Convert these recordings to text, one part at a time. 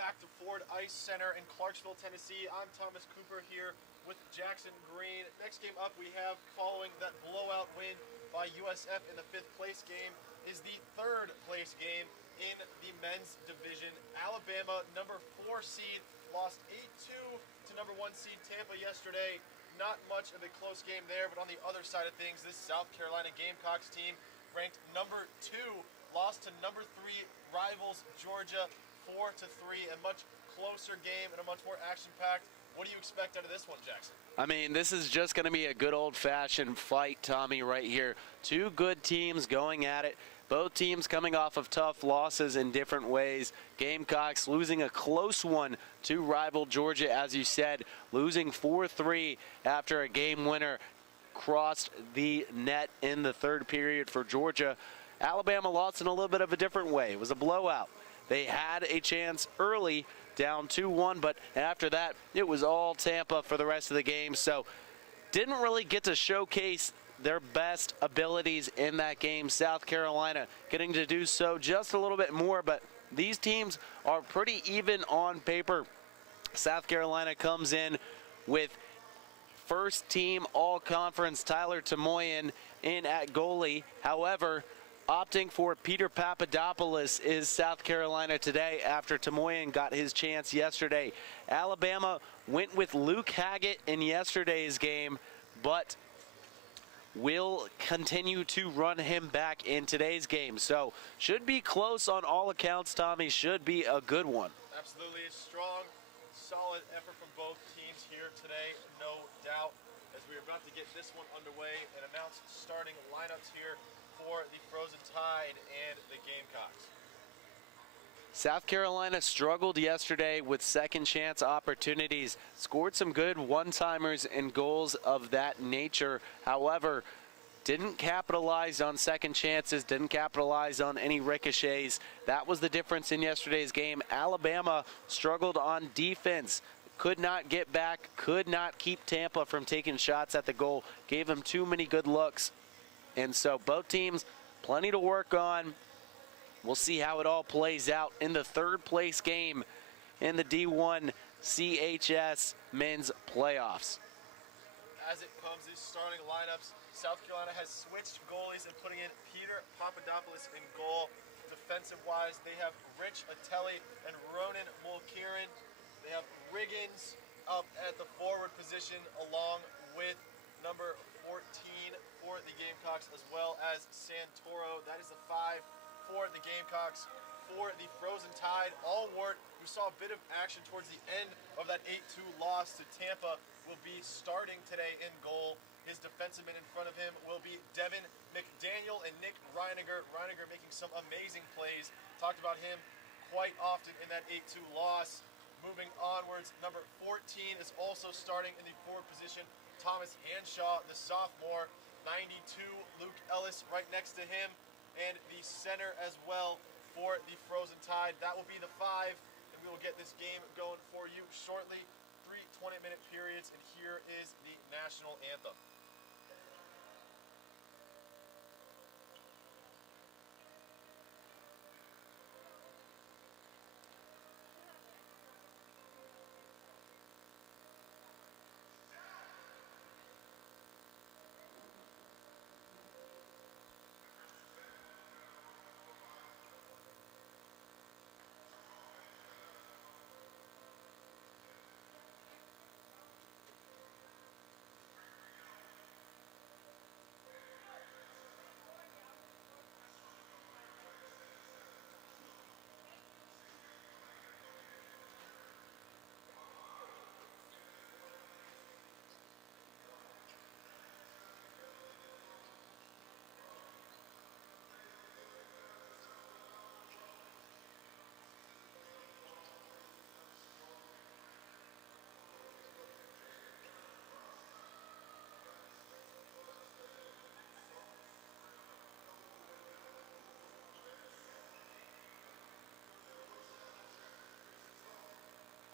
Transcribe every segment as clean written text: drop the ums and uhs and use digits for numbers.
back to Ford Ice Center in Clarksville, Tennessee. I'm Thomas Cooper here with Jackson Green. Next game up we have, following that blowout win by USF in the 5th place game, is the 3rd place game in the men's division. Alabama, number 4 seed, lost 8-2 to number 1 seed Tampa yesterday. Not much of a close game there, but on the other side of things, this South Carolina Gamecocks team, ranked number 2, lost to number 3 rivals Georgia 4-3, a much closer game and a much more action-packed. What do you expect out of this one, Jackson? I mean, this is just going to be a good old-fashioned fight, Tommy, right here. Two good teams going at it. Both teams coming off of tough losses in different ways. Gamecocks losing a close one to rival Georgia, as you said, losing 4-3 after a game winner crossed the net in the 3rd period for Georgia. Alabama lost in a little bit of a different way. It was a blowout. They had a chance early, down 2-1, but after that, it was all Tampa for the rest of the game. So didn't really get to showcase their best abilities in that game. South Carolina getting to do so just a little bit more, but these teams are pretty even on paper. South Carolina comes in with first team all-conference Tyler Tamoyan in at goalie. However, opting for Peter Papadopoulos is South Carolina today after Tamoyan got his chance yesterday. Alabama went with Luke Haggett in yesterday's game, but will continue to run him back in today's game. So should be close on all accounts, Tommy. Should be a good one. Absolutely a strong, solid effort from both teams here today, no doubt, as we are about to get this one underway and announce starting lineups here for the Frozen Tide and the Gamecocks. South Carolina struggled yesterday with second chance opportunities, scored some good one-timers and goals of that nature. However, didn't capitalize on second chances, didn't capitalize on any ricochets. That was the difference in yesterday's game. Alabama struggled on defense, could not get back, could not keep Tampa from taking shots at the goal, gave them too many good looks. And so both teams, plenty to work on. We'll see how it all plays out in the 3rd place game in the D1 CHS men's playoffs. As it comes, these starting lineups, South Carolina has switched goalies and putting in Peter Papadopoulos in goal. Defensive-wise, they have Rich Atelli and Ronan Mulkirin. They have Riggins up at the forward position along with number 14 for the Gamecocks, as well as Santoro. That is the 5 for the Gamecocks. For the Frozen Tide, Allwart, who saw a bit of action towards the end of that 8-2 loss to Tampa, will be starting today in goal. His defensemen in front of him will be Devin McDaniel and Nick Reiniger. Reiniger making some amazing plays. Talked about him quite often in that 8-2 loss. Moving onwards, number 14 is also starting in the forward position. Thomas Hanshaw, the sophomore. 92, Luke Ellis right next to him. And the center as well for the Frozen Tide. That will be the 5, and we will get this game going for you shortly. 3 20-minute periods, and here is the national anthem.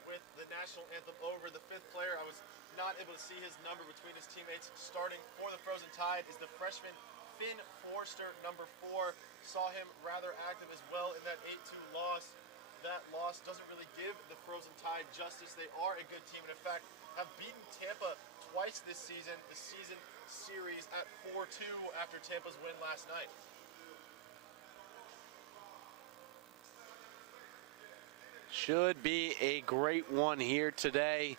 With the national anthem over, the 5th player, I was not able to see his number between his teammates. Starting for the Frozen Tide is the freshman Finn Forster, number 4. Saw him rather active as well in that 8-2 loss. that loss doesn't really give the Frozen Tide justice. They are a good team, and in fact, have beaten Tampa twice this season. The season series at 4-2 after Tampa's win last night. Should be a great one here today.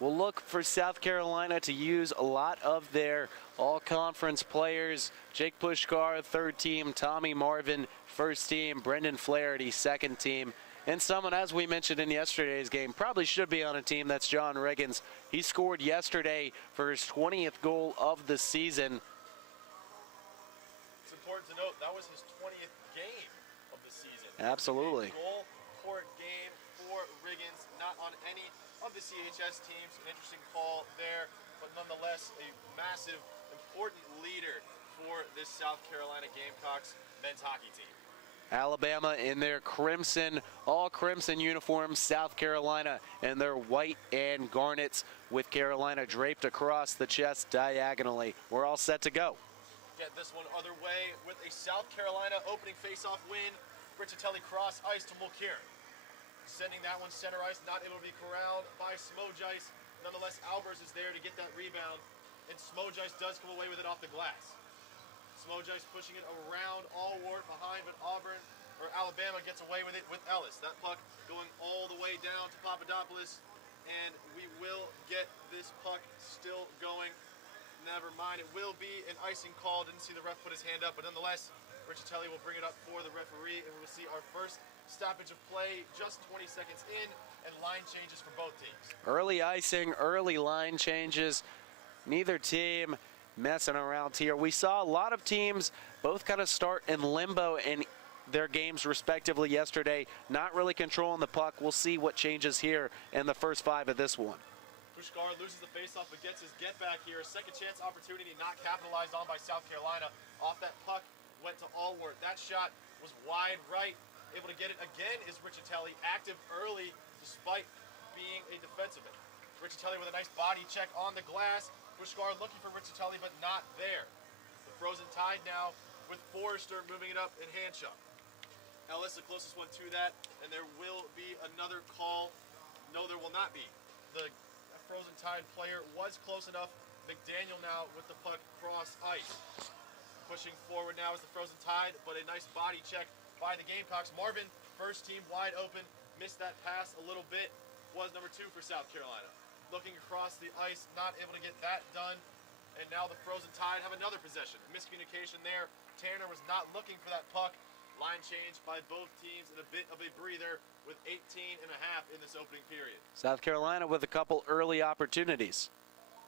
We'll look for South Carolina to use a lot of their all-conference players. Jake Pushkar, third team. Tommy Marvin, first team. Brendan Flaherty, second team. And someone, as we mentioned in yesterday's game, probably should be on a team, that's John Riggins. He scored yesterday for his 20th goal of the season. It's important to note that was his 20th game of the season. Absolutely. A goal per game for Riggins, not on any of the CHS teams. An interesting call there, but nonetheless a massive, important leader for this South Carolina Gamecocks men's hockey team. Alabama in their crimson, all crimson uniforms. South Carolina in their white and garnets with Carolina draped across the chest diagonally. We're all set to go. Get this one other way with a South Carolina opening faceoff win. Richatelli cross ice to Mulcair. Sending that one center ice, not able to be corralled by Smojice. Nonetheless, Albers is there to get that rebound, and Smojice does come away with it off the glass. Smojice pushing it around Allward behind, but Alabama gets away with it with Ellis. That puck going all the way down to Papadopoulos, and we will get this puck still going. Never mind, it will be an icing call. Didn't see the ref put his hand up, but nonetheless, Richatelli will bring it up for the referee, and we will see our first stoppage of play just 20 seconds in, and line changes for both teams. Early icing, early line changes. Neither team messing around here. We saw a lot of teams both kind of start in limbo in their games respectively yesterday, not really controlling the puck. We'll see what changes here in the first 5 of this one. Pushkar loses the faceoff but gets his get back here. A second chance opportunity not capitalized on by South Carolina. Off that puck went to Allward. That shot was wide right. Able to get it again is Richatelli, active early despite being a defenseman. Richatelli with a nice body check on the glass. Pushkar looking for Richatelli, but not there. The Frozen Tide now with Forrester moving it up in hand shot. Ellis the closest one to that, and there will be another call. No, there will not be. The Frozen Tide player was close enough. McDaniel now with the puck cross ice. Pushing forward now is the Frozen Tide, but a nice body check by the Gamecocks. Marvin, first team wide open, missed that pass a little bit, was number 2 for South Carolina. Looking across the ice, not able to get that done, and now the Frozen Tide have another possession. Miscommunication there. Tanner was not looking for that puck. Line change by both teams and a bit of a breather with 18 and a half in this opening period. South Carolina with a couple early opportunities.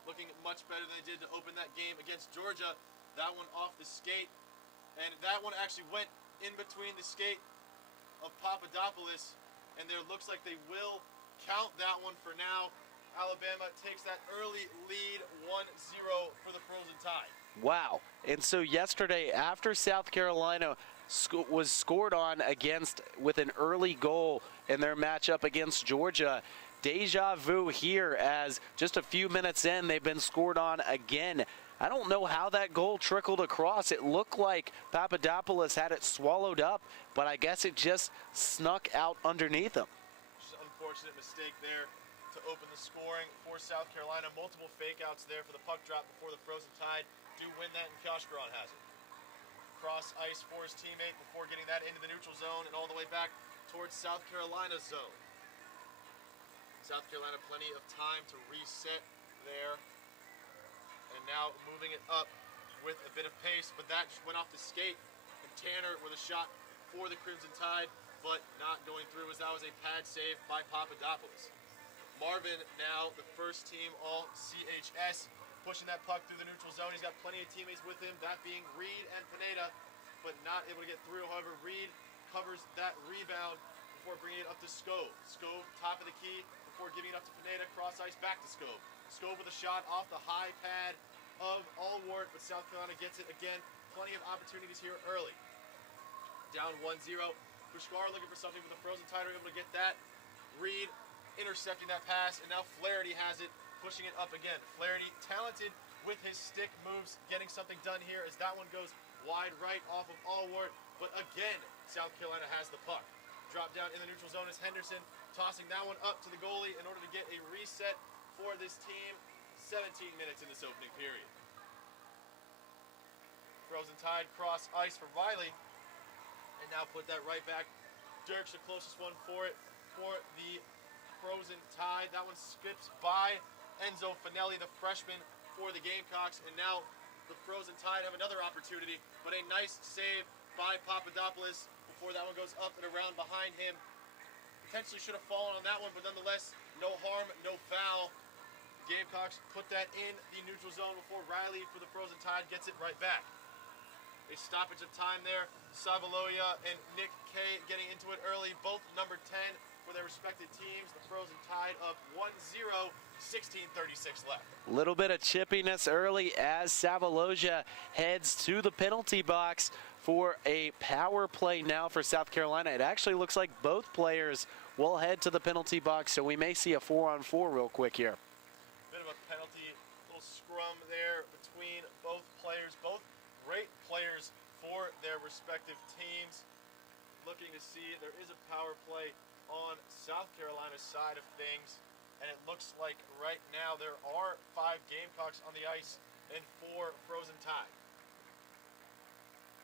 Looking much better than they did to open that game against Georgia. That one off the skate, and that one actually went in between the skate of Papadopoulos, and there looks like they will count that one for now. Alabama takes that early lead, 1-0 for the Frozen Tide. Wow. And so yesterday, after South Carolina was scored on against with an early goal in their matchup against Georgia, deja vu here as just a few minutes in, they've been scored on again. I don't know how that goal trickled across. It looked like Papadopoulos had it swallowed up, but I guess it just snuck out underneath him. Just an unfortunate mistake there to open the scoring for South Carolina. Multiple fake outs there for the puck drop before the Frozen Tide do win that, and Koshkaran has it. Cross ice for his teammate before getting that into the neutral zone and all the way back towards South Carolina's zone. South Carolina plenty of time to reset there. And now moving it up with a bit of pace, but that just went off the skate. And Tanner with a shot for the Crimson Tide, but not going through as that was a pad save by Papadopoulos. Marvin now the first team all CHS, pushing that puck through the neutral zone. He's got plenty of teammates with him, that being Reed and Pineda, but not able to get through. However, Reed covers that rebound before bringing it up to Skove. Skove, top of the key, before giving it up to Pineda, cross ice back to Skove. Skove with a shot off the high pad of Allward, but South Carolina gets it again. Plenty of opportunities here early. Down 1-0. Pushkar looking for something, but the Frozen Tide are able to get that. Reed intercepting that pass, and now Flaherty has it, pushing it up again. Flaherty, talented with his stick moves, getting something done here as that one goes wide right off of Allward, but again, South Carolina has the puck. Drop down in the neutral zone is Henderson, tossing that one up to the goalie in order to get a reset for this team. 17 minutes in this opening period. Frozen Tide cross ice for Riley, and now put that right back. Dirk's the closest one for it for the Frozen Tide. That one skips by Enzo Finelli, the freshman for the Gamecocks, and now the Frozen Tide have another opportunity, but a nice save by Papadopoulos before that one goes up and around behind him. Potentially should have fallen on that one, but nonetheless, no harm, no foul. Gamecocks put that in the neutral zone before Riley for the Frozen Tide gets it right back. A stoppage of time there. Savaloya and Nick Kay getting into it early, both number 10 for their respective teams. The Frozen Tide up 1-0, 16:36 left. A little bit of chippiness early as Savaloya heads to the penalty box for a power play now for South Carolina. It actually looks like both players will head to the penalty box, so we may see a 4-on-4 real quick here. Bit of a penalty, little scrum there between both players. Both great players for their respective teams. Looking to see there is a power play on South Carolina's side of things, and it looks like right now there are 5 Gamecocks on the ice and 4 Frozen Tide.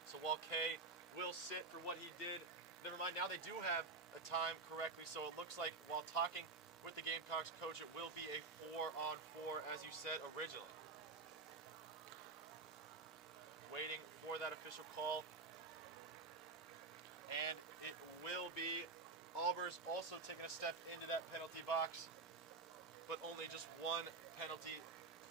So while Kay will sit for what he did, never mind, now they do have a time correctly, so it looks like while talking with the Gamecocks coach, it will be a 4-on-4 as you said originally. Waiting for that official call, and it will be Albers also taking a step into that penalty box, but only just one penalty,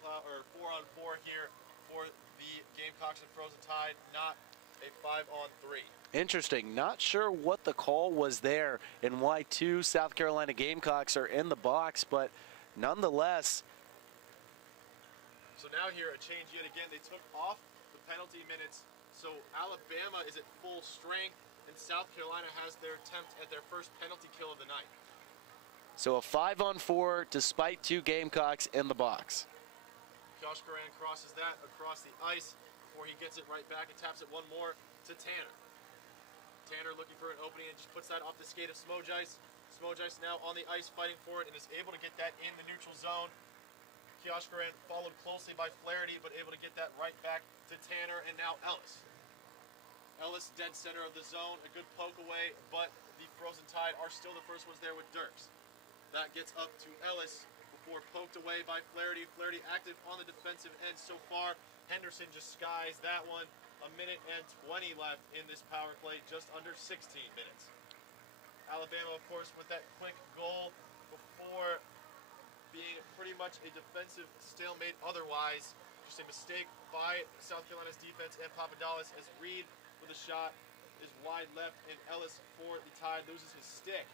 or 4-on-4 here for the Gamecocks and Frozen Tide, not a 5-on-3. Interesting. Not sure what the call was there and why 2 South Carolina Gamecocks are in the box, but nonetheless. So now here a change yet again. They took off the penalty minutes, so Alabama is at full strength, and South Carolina has their attempt at their first penalty kill of the night. So a 5-on-4 despite 2 Gamecocks in the box. Kioshkaran crosses that across the ice before he gets it right back and taps it one more to Tanner. Tanner looking for an opening and just puts that off the skate of Smojais. Smojais now on the ice fighting for it and is able to get that in the neutral zone. Kioshkaran followed closely by Flaherty, but able to get that right back to Tanner, and now Ellis. Ellis dead center of the zone, a good poke away, but the Frozen Tide are still the first ones there with Dirks. That gets up to Ellis before poked away by Flaherty. Flaherty active on the defensive end so far. Henderson just skies that one. 1:20 left in this power play, just under 16 minutes. Alabama, of course, with that quick goal before being pretty much a defensive stalemate otherwise. Just a mistake by South Carolina's defense and Papadopoulos as Reed with a shot is wide left, and Ellis for the Tide loses his stick.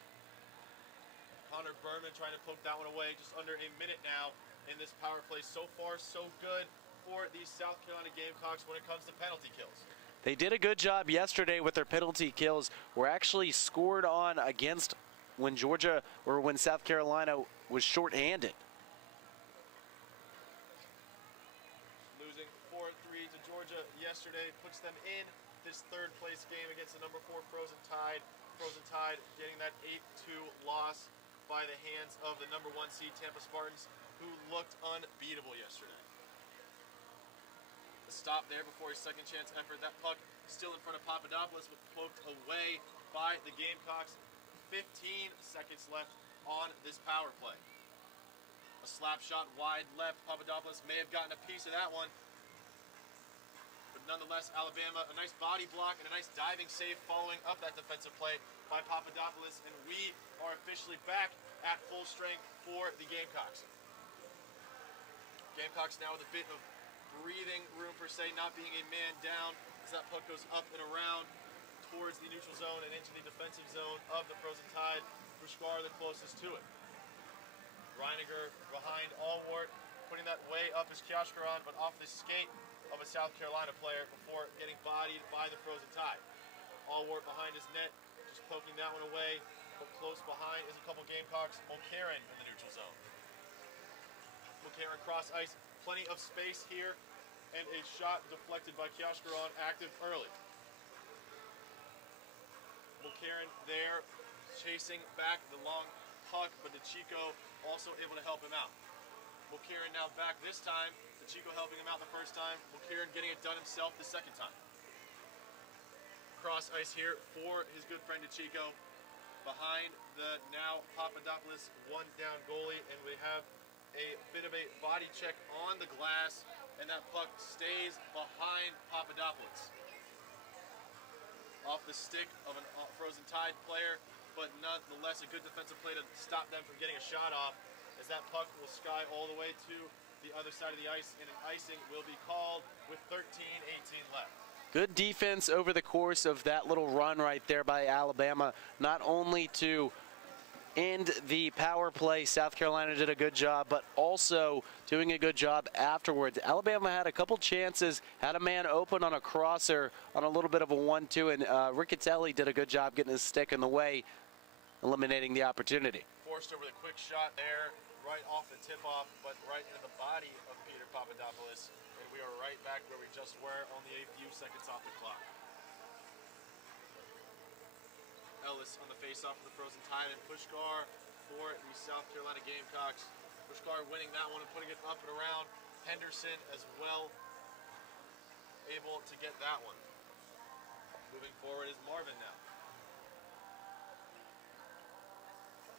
Connor Berman trying to poke that one away. Just under a minute now in this power play. So far, so good for these South Carolina Gamecocks when it comes to penalty kills. They did a good job yesterday with their penalty kills. Were actually scored on against when Georgia or when South Carolina was shorthanded. Losing 4-3 to Georgia yesterday puts them in this third place game against the number 4 Frozen Tide. Frozen Tide getting that 8-2 loss by the hands of the number 1 seed Tampa Spartans, who looked unbeatable yesterday. The stop there before his second chance effort. That puck still in front of Papadopoulos, but poked away by the Gamecocks. 15 seconds left on this power play. A slap shot wide left. Papadopoulos may have gotten a piece of that one. But nonetheless, Alabama, a nice body block and a nice diving save following up that defensive play by Papadopoulos. And we are officially back at full strength for the Gamecocks. Gamecocks now with a bit of breathing room per se, not being a man down as that puck goes up and around towards the neutral zone and into the defensive zone of the Frozen Tide. Bouchard the closest to it. Reiniger behind Allwart, putting that way up as Kioshkaran, but off the skate of a South Carolina player before getting bodied by the Frozen Tide. Allwart behind his net, just poking that one away, but close behind is a couple Gamecocks. Mulcairn in the neutral zone. Mulcairn cross ice, plenty of space here, and a shot deflected by Kioshkaran, active early. Mulcairn there chasing back the long puck, but DeChico also able to help him out. Mulkieran now back this time. DeChico helping him out the first time. Mulkieran getting it done himself the second time. Cross ice here for his good friend DeChico. Behind the now Papadopoulos one down goalie, and we have a bit of a body check on the glass, and that puck stays behind Papadopoulos. Off the stick of a Frozen Tide player, but nonetheless a good defensive play to stop them from getting a shot off, as that puck will sky all the way to the other side of the ice, and an icing will be called with 13:18 left. Good defense over the course of that little run right there by Alabama, not only to end the power play. South Carolina did a good job, but also doing a good job afterwards. Alabama had a couple chances, had a man open on a crosser on a little bit of a 1-2, and Riccatelli did a good job getting his stick in the way, eliminating the opportunity. Forced over the quick shot there, right off the tip-off, but right into the body of Peter Papadopoulos. And we are right back where we just were, only a few seconds off the clock. Ellis on the face-off of the Frozen Tide, and Pushkar for the South Carolina Gamecocks. Pushkar winning that one and putting it up and around. Henderson as well, able to get that one. Moving forward is Marvin now.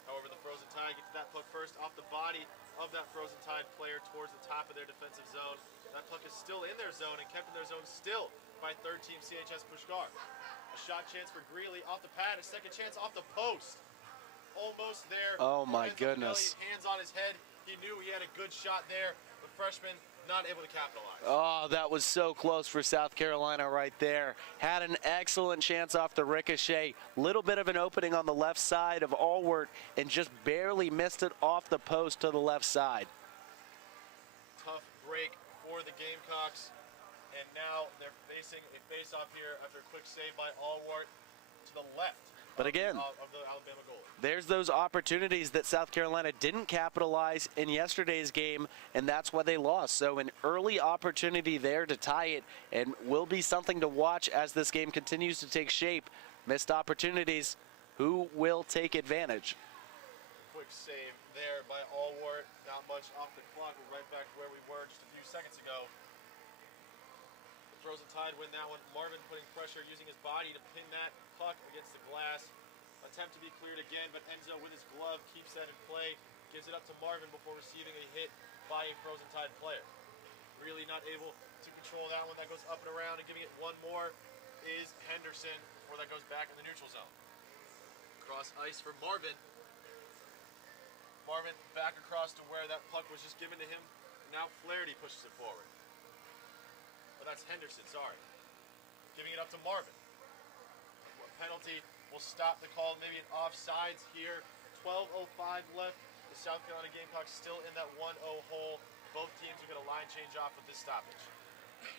However, the Frozen Tide get to that puck first off the body of that Frozen Tide player towards the top of their defensive zone. That puck is still in their zone and kept in their zone still by third team CHS Pushkar. A shot chance for Greeley off the pad, a second chance off the post. Almost there. Oh my Hands on the belly, goodness. hands on his head. He knew he had a good shot there. The freshman not able to capitalize. Oh, that was so close for South Carolina right there. Had an excellent chance off the ricochet. Little bit of an opening on the left side of Allward and just barely missed it off the post to the left side. Tough break for the Gamecocks. And now they're facing a face-off here after a quick save by Allward to the left. But again, of the Alabama goal. There's those opportunities that South Carolina didn't capitalize in yesterday's game, and that's why they lost. So an early opportunity there to tie it, and will be something to watch as this game continues to take shape. Missed opportunities. Who will take advantage? Quick save there by Allward. Not much off the clock. We're right back to where we were just a few seconds ago. Frozen Tide win that one. Marvin putting pressure, using his body to pin that puck against the glass. Attempt to be cleared again, but Enzo with his glove keeps that in play. Gives it up to Marvin before receiving a hit by a Frozen Tide player. Really not able to control that one. That goes up and around, and giving it one more is Henderson, before that goes back in the neutral zone. Cross ice for Marvin. Marvin back across to where that puck was just given to him. Now Flaherty pushes it forward. Oh, that's Henderson, sorry. Giving it up to Marvin. A penalty will stop the call, maybe an offsides here. 12:05 left. The South Carolina Gamecocks still in that 1-0 hole. Both teams are going to line change off with this stoppage.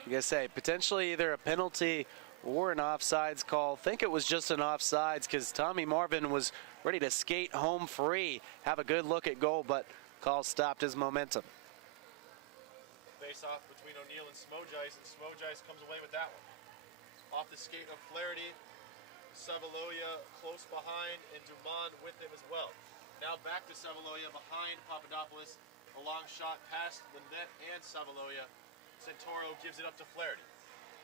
I gotta say, potentially either a penalty or an offsides call. Think it was just an offsides because Tommy Marvin was ready to skate home free, have a good look at goal, but call stopped his momentum. Face-off between O'Neal and Smojice, and Smojice comes away with that one. Off the skate of Flaherty, Savaloya close behind, and Dumond with him as well. Now back to Savaloya behind Papadopoulos. A long shot past the net and Savaloya. Santoro gives it up to Flaherty.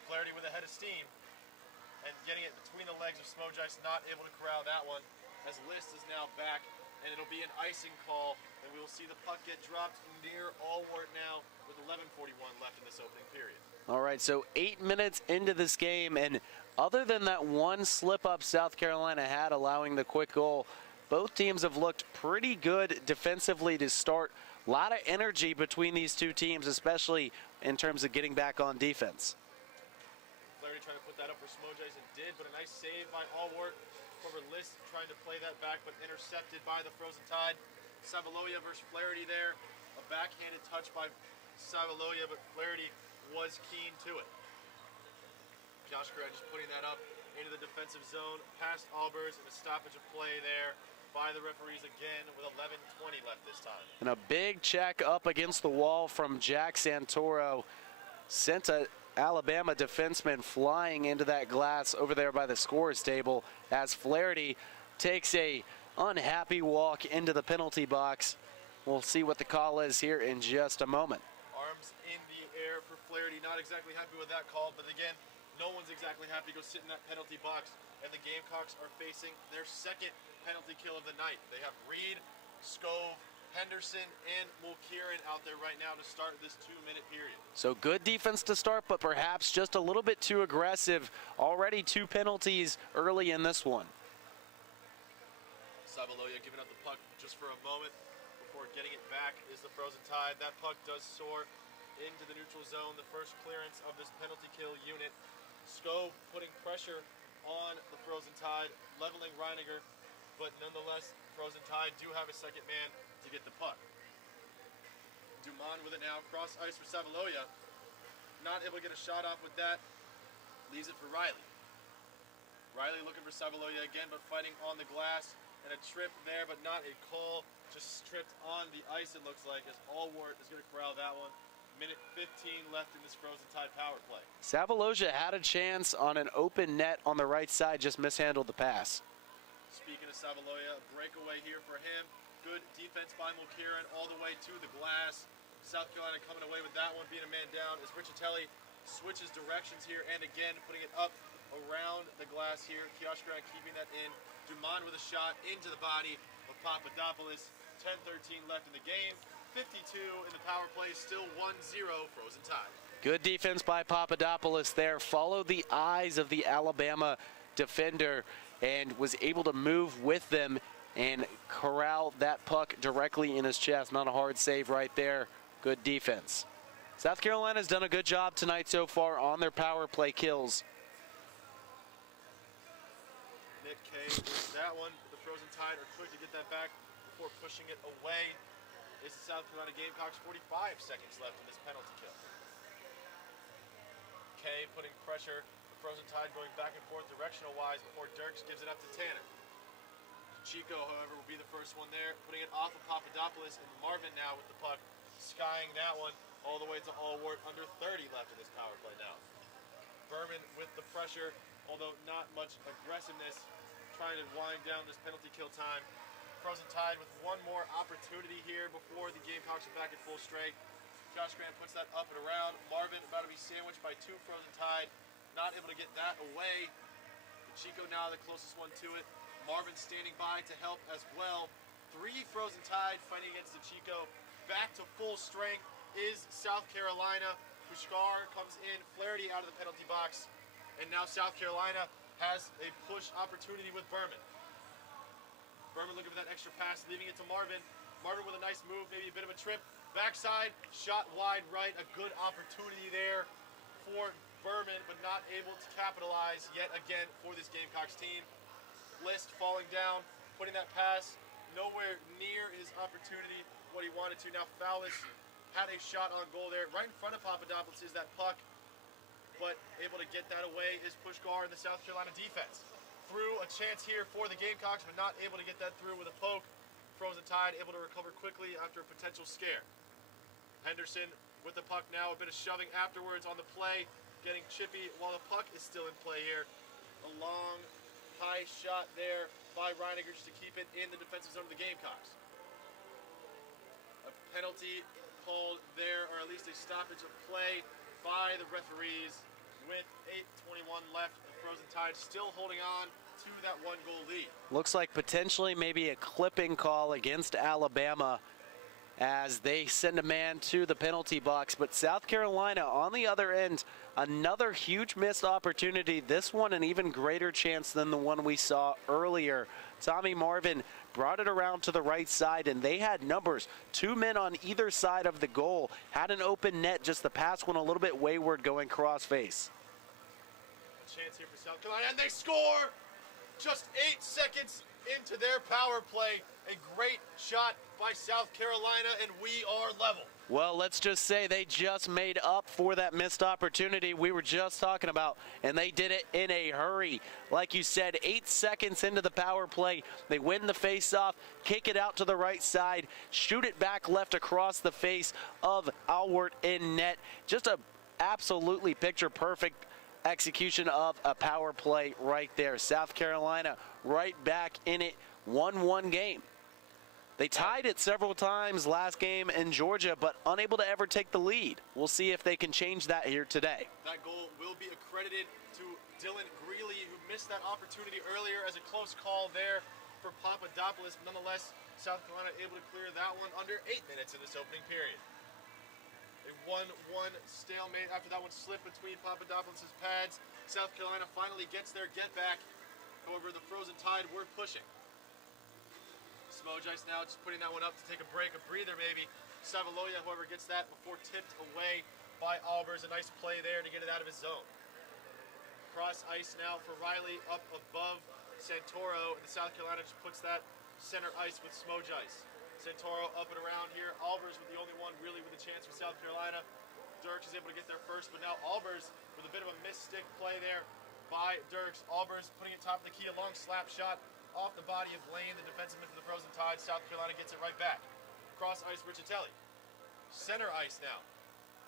Flaherty with a head of steam, and getting it between the legs of Smojice, not able to corral that one, as List is now back, and it'll be an icing call, and we will see the puck get dropped near Allward now with 11:41 left in this opening period. All right, so 8 minutes into this game, and other than that one slip-up South Carolina had allowing the quick goal, both teams have looked pretty good defensively to start. A lot of energy between these two teams, especially in terms of getting back on defense. Flaherty trying to put that up for Smojice, and did, but a nice save by Allward. Over List trying to play that back, but intercepted by the Frozen Tide. Savaloya versus Flaherty there. A backhanded touch by Savaloya, but Flaherty was keen to it. Josh Grant just putting that up into the defensive zone, past Albers, and a stoppage of play there by the referees again with 11:20 left this time. And a big check up against the wall from Jack Santoro sent a Alabama defenseman flying into that glass over there by the scorer's table, as Flaherty takes a unhappy walk into the penalty box. We'll see what the call is here in just a moment. Arms in the air for Flaherty. Not exactly happy with that call, but again, no one's exactly happy to go sit in that penalty box. And the Gamecocks are facing their second penalty kill of the night. They have Reed, Scove, Henderson, and Mulkieran out there right now to start this 2-minute period. So good defense to start, but perhaps just a little bit too aggressive. Already 2 penalties early in this one. Savaloya giving up the puck just for a moment before getting it back is the Frozen Tide. That puck does soar into the neutral zone, the first clearance of this penalty kill unit. Scove putting pressure on the Frozen Tide, leveling Reiniger, but nonetheless, Frozen Tide do have a second man to get the puck. Dumont with it now, cross ice for Savaloya. Not able to get a shot off with that. Leaves it for Riley. Riley looking for Savaloya again, but fighting on the glass. And a trip there, but not a call. Just stripped on the ice, it looks like, as Allward is going to corral that one. Minute 15 left in this Frozen Tide power play. Savaloya had a chance on an open net on the right side, just mishandled the pass. Speaking of Savaloya, a breakaway here for him. Good defense by Mulkieran all the way to the glass. South Carolina coming away with that one, being a man down as Richatelli switches directions here and again putting it up around the glass here. Kioshkran keeping that in. Dumont with a shot into the body of Papadopoulos. 10-13 left in the game. 52 in the power play. Still 1-0 Frozen Tide. Good defense by Papadopoulos there. Followed the eyes of the Alabama defender and was able to move with them and corral that puck directly in his chest. Not a hard save right there. Good defense. South Carolina's done a good job tonight so far on their power play kills. Nick Kay wins that one. The Frozen Tide are quick to get that back before pushing it away. It's the South Carolina Gamecocks. 45 seconds left in this penalty kill. Kay putting pressure. The Frozen Tide going back and forth directional wise before Dirks gives it up to Tanner. Chico, however, will be the first one there, putting it off of Papadopoulos, and Marvin now with the puck, skying that one all the way to Allward. Under 30 left in this power play now. Berman with the pressure, although not much aggressiveness, trying to wind down this penalty kill time. Frozen Tide with one more opportunity here before the Gamecocks are back at full strength. Josh Grant puts that up and around. Marvin about to be sandwiched by 2 Frozen Tide, not able to get that away. Chico now the closest one to it. Marvin standing by to help as well. 3 Frozen Tide fighting against the Chico. Back to full strength is South Carolina. Pushkar comes in, Flaherty out of the penalty box. And now South Carolina has a push opportunity with Berman. Berman looking for that extra pass, leaving it to Marvin. Marvin with a nice move, maybe a bit of a trip. Backside, shot wide right. A good opportunity there for Berman, but not able to capitalize yet again for this Gamecocks team. List falling down, putting that pass nowhere near his opportunity, what he wanted to. Now Fowlis had a shot on goal there. Right in front of Papadopoulos is that puck, but able to get that away is Pushkar in the South Carolina defense. Through a chance here for the Gamecocks, but not able to get that through with a poke. Frozen Tide able to recover quickly after a potential scare. Henderson with the puck now, a bit of shoving afterwards on the play, getting chippy while the puck is still in play here. A long, high shot there by Reiniger just to keep it in the defensive zone of the Gamecocks. A penalty called there, or at least a stoppage of play by the referees with 8:21 left. The Frozen Tide still holding on to that 1-goal lead. Looks like potentially maybe a clipping call against Alabama as they send a man to the penalty box. But South Carolina on the other end, another huge missed opportunity. This one an even greater chance than the one we saw earlier. Tommy Marvin brought it around to the right side, and they had numbers. 2 men on either side of the goal. Had an open net, just the pass went a little bit wayward going cross face. A chance here for South Carolina, and they score! Just 8 seconds into their power play. A great shot by South Carolina, and we are level. Well, let's just say they just made up for that missed opportunity we were just talking about, and they did it in a hurry. Like you said, 8 seconds into the power play, they win the face-off, kick it out to the right side, shoot it back left across the face of Allward in net. Just a absolutely picture-perfect execution of a power play right there. South Carolina right back in it, 1-1 game. They tied it several times last game in Georgia, but unable to ever take the lead. We'll see if they can change that here today. That goal will be accredited to Dylan Greeley, who missed that opportunity earlier as a close call there for Papadopoulos. Nonetheless, South Carolina able to clear that one under 8 minutes in this opening period. A 1-1 stalemate after that one slipped between Papadopoulos' pads. South Carolina finally gets their get back. However, the Frozen Tide were pushing. Smojais now just putting that one up to take a break, a breather maybe. Savaloya, however, gets that before tipped away by Albers. A nice play there to get it out of his zone. Cross ice now for Riley up above Santoro, and the South Carolina just puts that center ice with Smojais. Santoro up and around here. Albers with the only one really with a chance for South Carolina. Dirks is able to get there first, but now Albers with a bit of a missed stick play there by Dirks. Albers putting it top of the key, a long slap shot off the body of Lane, the defenseman for the Frozen Tide. South Carolina gets it right back. Cross ice, Riccitelli. Center ice now.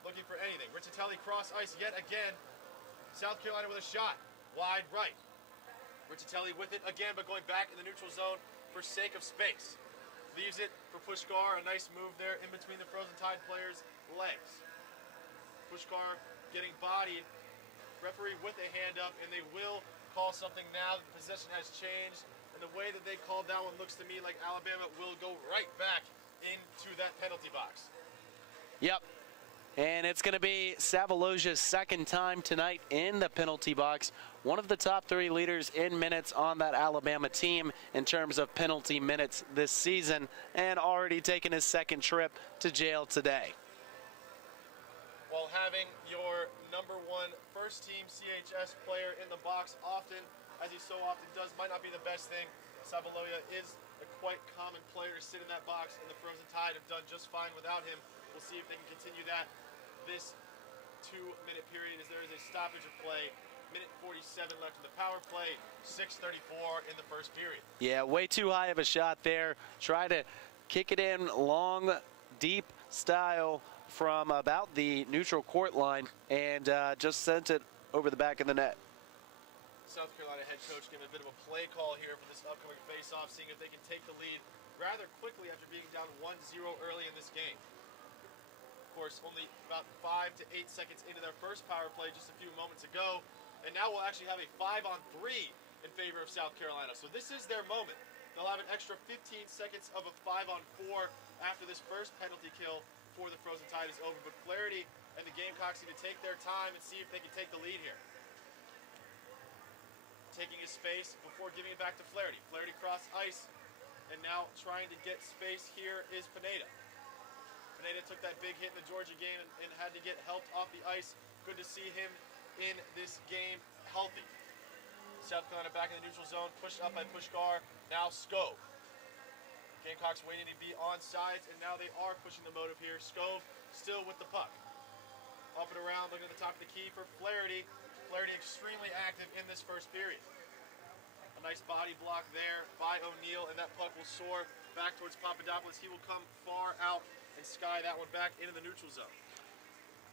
Looking for anything. Riccitelli cross ice yet again. South Carolina with a shot. Wide right. Riccitelli with it again, but going back in the neutral zone for sake of space. Leaves it for Pushkar. A nice move there in between the Frozen Tide players' legs. Pushkar getting bodied. Referee with a hand up, and they will call something now that the possession has changed. And the way that they called that one looks to me like Alabama will go right back into that penalty box. Yep. And it's going to be Savaloja's second time tonight in the penalty box. One of the top 3 leaders in minutes on that Alabama team in terms of penalty minutes this season, and already taken his second trip to jail today. While having your number 1 first-team CHS player in the box often, as he so often does, might not be the best thing. Savaloya is a quite common player to sit in that box, and the Frozen Tide have done just fine without him. We'll see if they can continue that this 2-minute period as there is a stoppage of play. Minute 47 left in the power play, 6:34 in the first period. Yeah, way too high of a shot there. Try to kick it in long, deep style from about the neutral court line, and just sent it over the back of the net. South Carolina head coach giving a bit of a play call here for this upcoming face-off, seeing if they can take the lead rather quickly after being down 1-0 early in this game. Of course, only about 5 to 8 seconds into their first power play just a few moments ago, and now we'll actually have a 5-on-3 in favor of South Carolina. So this is their moment. They'll have an extra 15 seconds of a 5-on-4 after this first penalty kill before the Frozen Tide is over. But Flaherty and the Gamecocks need to take their time and see if they can take the lead here. Taking his space before giving it back to Flaherty. Flaherty cross ice, and now trying to get space here is Pineda. Pineda took that big hit in the Georgia game and had to get helped off the ice. Good to see him in this game healthy. South Carolina back in the neutral zone, pushed up by Pushkar. Now Skov. Gamecocks waiting to be on sides, and now they are pushing the motive here. Skov still with the puck. Up and around, looking at the top of the key for Flaherty. Flaherty extremely active in this first period. A nice body block there by O'Neal, and that puck will soar back towards Papadopoulos. He will come far out and sky that one back into the neutral zone.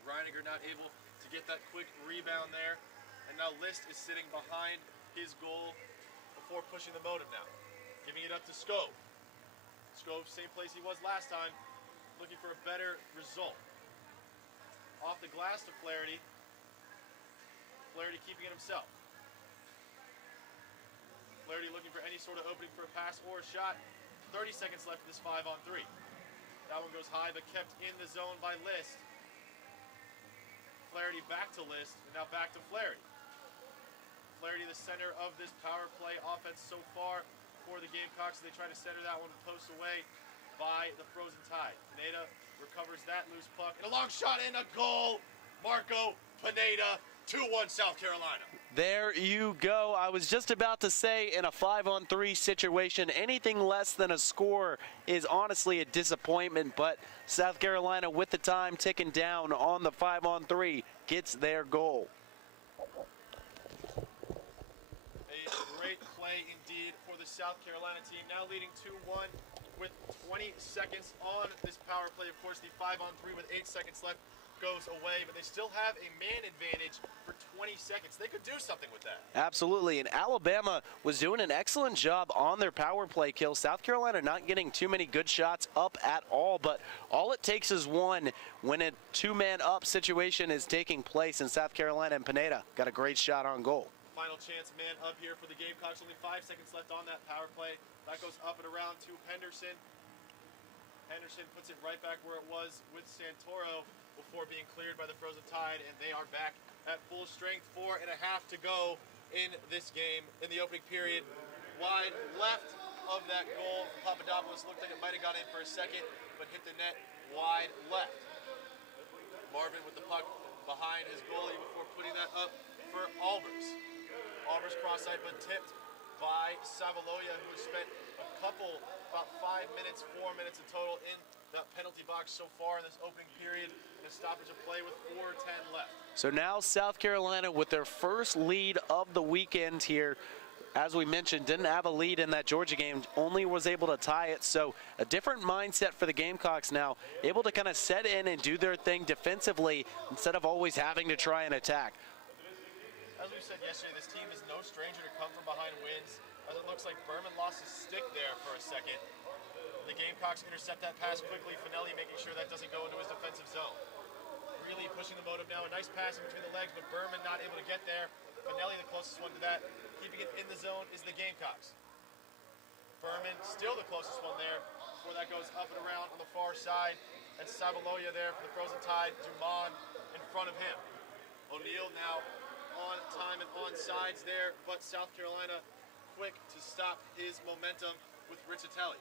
Reiniger not able to get that quick rebound there, and now List is sitting behind his goal before pushing the motive now. Giving it up to Skov. Skov, same place he was last time, looking for a better result. Off the glass to Flaherty. Flaherty keeping it himself. Flaherty looking for any sort of opening for a pass or a shot. 30 seconds left in this 5-on-3. That one goes high, but kept in the zone by List. Flaherty back to List, and now back to Flaherty. Flaherty the center of this power play offense so far for the Gamecocks. They try to center that one, post away by the Frozen Tide. Pineda recovers that loose puck, and a long shot and a goal. Marco Pineda, 2-1 South Carolina. There you go. I was just about to say, in a 5-on-3 situation, anything less than a score is honestly a disappointment, but South Carolina, with the time ticking down on the 5-on-3, gets their goal. A great play indeed for the South Carolina team, now leading 2-1 with 20 seconds on this power play. Of course, the 5-on-3 with 8 seconds left goes away, but they still have a man advantage for 20 seconds. seconds. They could do something with that. Absolutely, and Alabama was doing an excellent job on their power play kill. South Carolina not getting too many good shots up at all, but all it takes is one when a two-man up situation is taking place in South Carolina, and Pineda got a great shot on goal. Final chance man up here for the Gamecocks. Only 5 seconds left on that power play. That goes up and around to Henderson. Henderson puts it right back where it was with Santoro before being cleared by the Frozen Tide, and they are back at full strength. 4.5 to go in this game in the opening period. Wide left of that goal, Papadopoulos looked like it might have gone in for a second, but hit the net wide left. Marvin with the puck behind his goalie before putting that up for Albers. Albers cross-side but tipped by Savaloya, who spent about 5 minutes, 4 minutes in total in the penalty box so far in this opening period, and a stoppage of play with 4:10 left. So now South Carolina with their first lead of the weekend here. As we mentioned, didn't have a lead in that Georgia game, only was able to tie it. So a different mindset for the Gamecocks now, able to kind of set in and do their thing defensively instead of always having to try and attack. As we said yesterday, this team is no stranger to come from behind wins, as it looks like Berman lost his stick there for a second. The Gamecocks intercept that pass quickly, Finelli making sure that doesn't go into his defensive zone. Really pushing the motive now, a nice pass in between the legs, but Berman not able to get there. Finelli the closest one to that. Keeping it in the zone is the Gamecocks. Berman still the closest one there before that goes up and around on the far side. And Savaloya there for the Frozen Tide. Dumont in front of him. O'Neal now on time and on sides there, but South Carolina quick to stop his momentum with Riccitelli.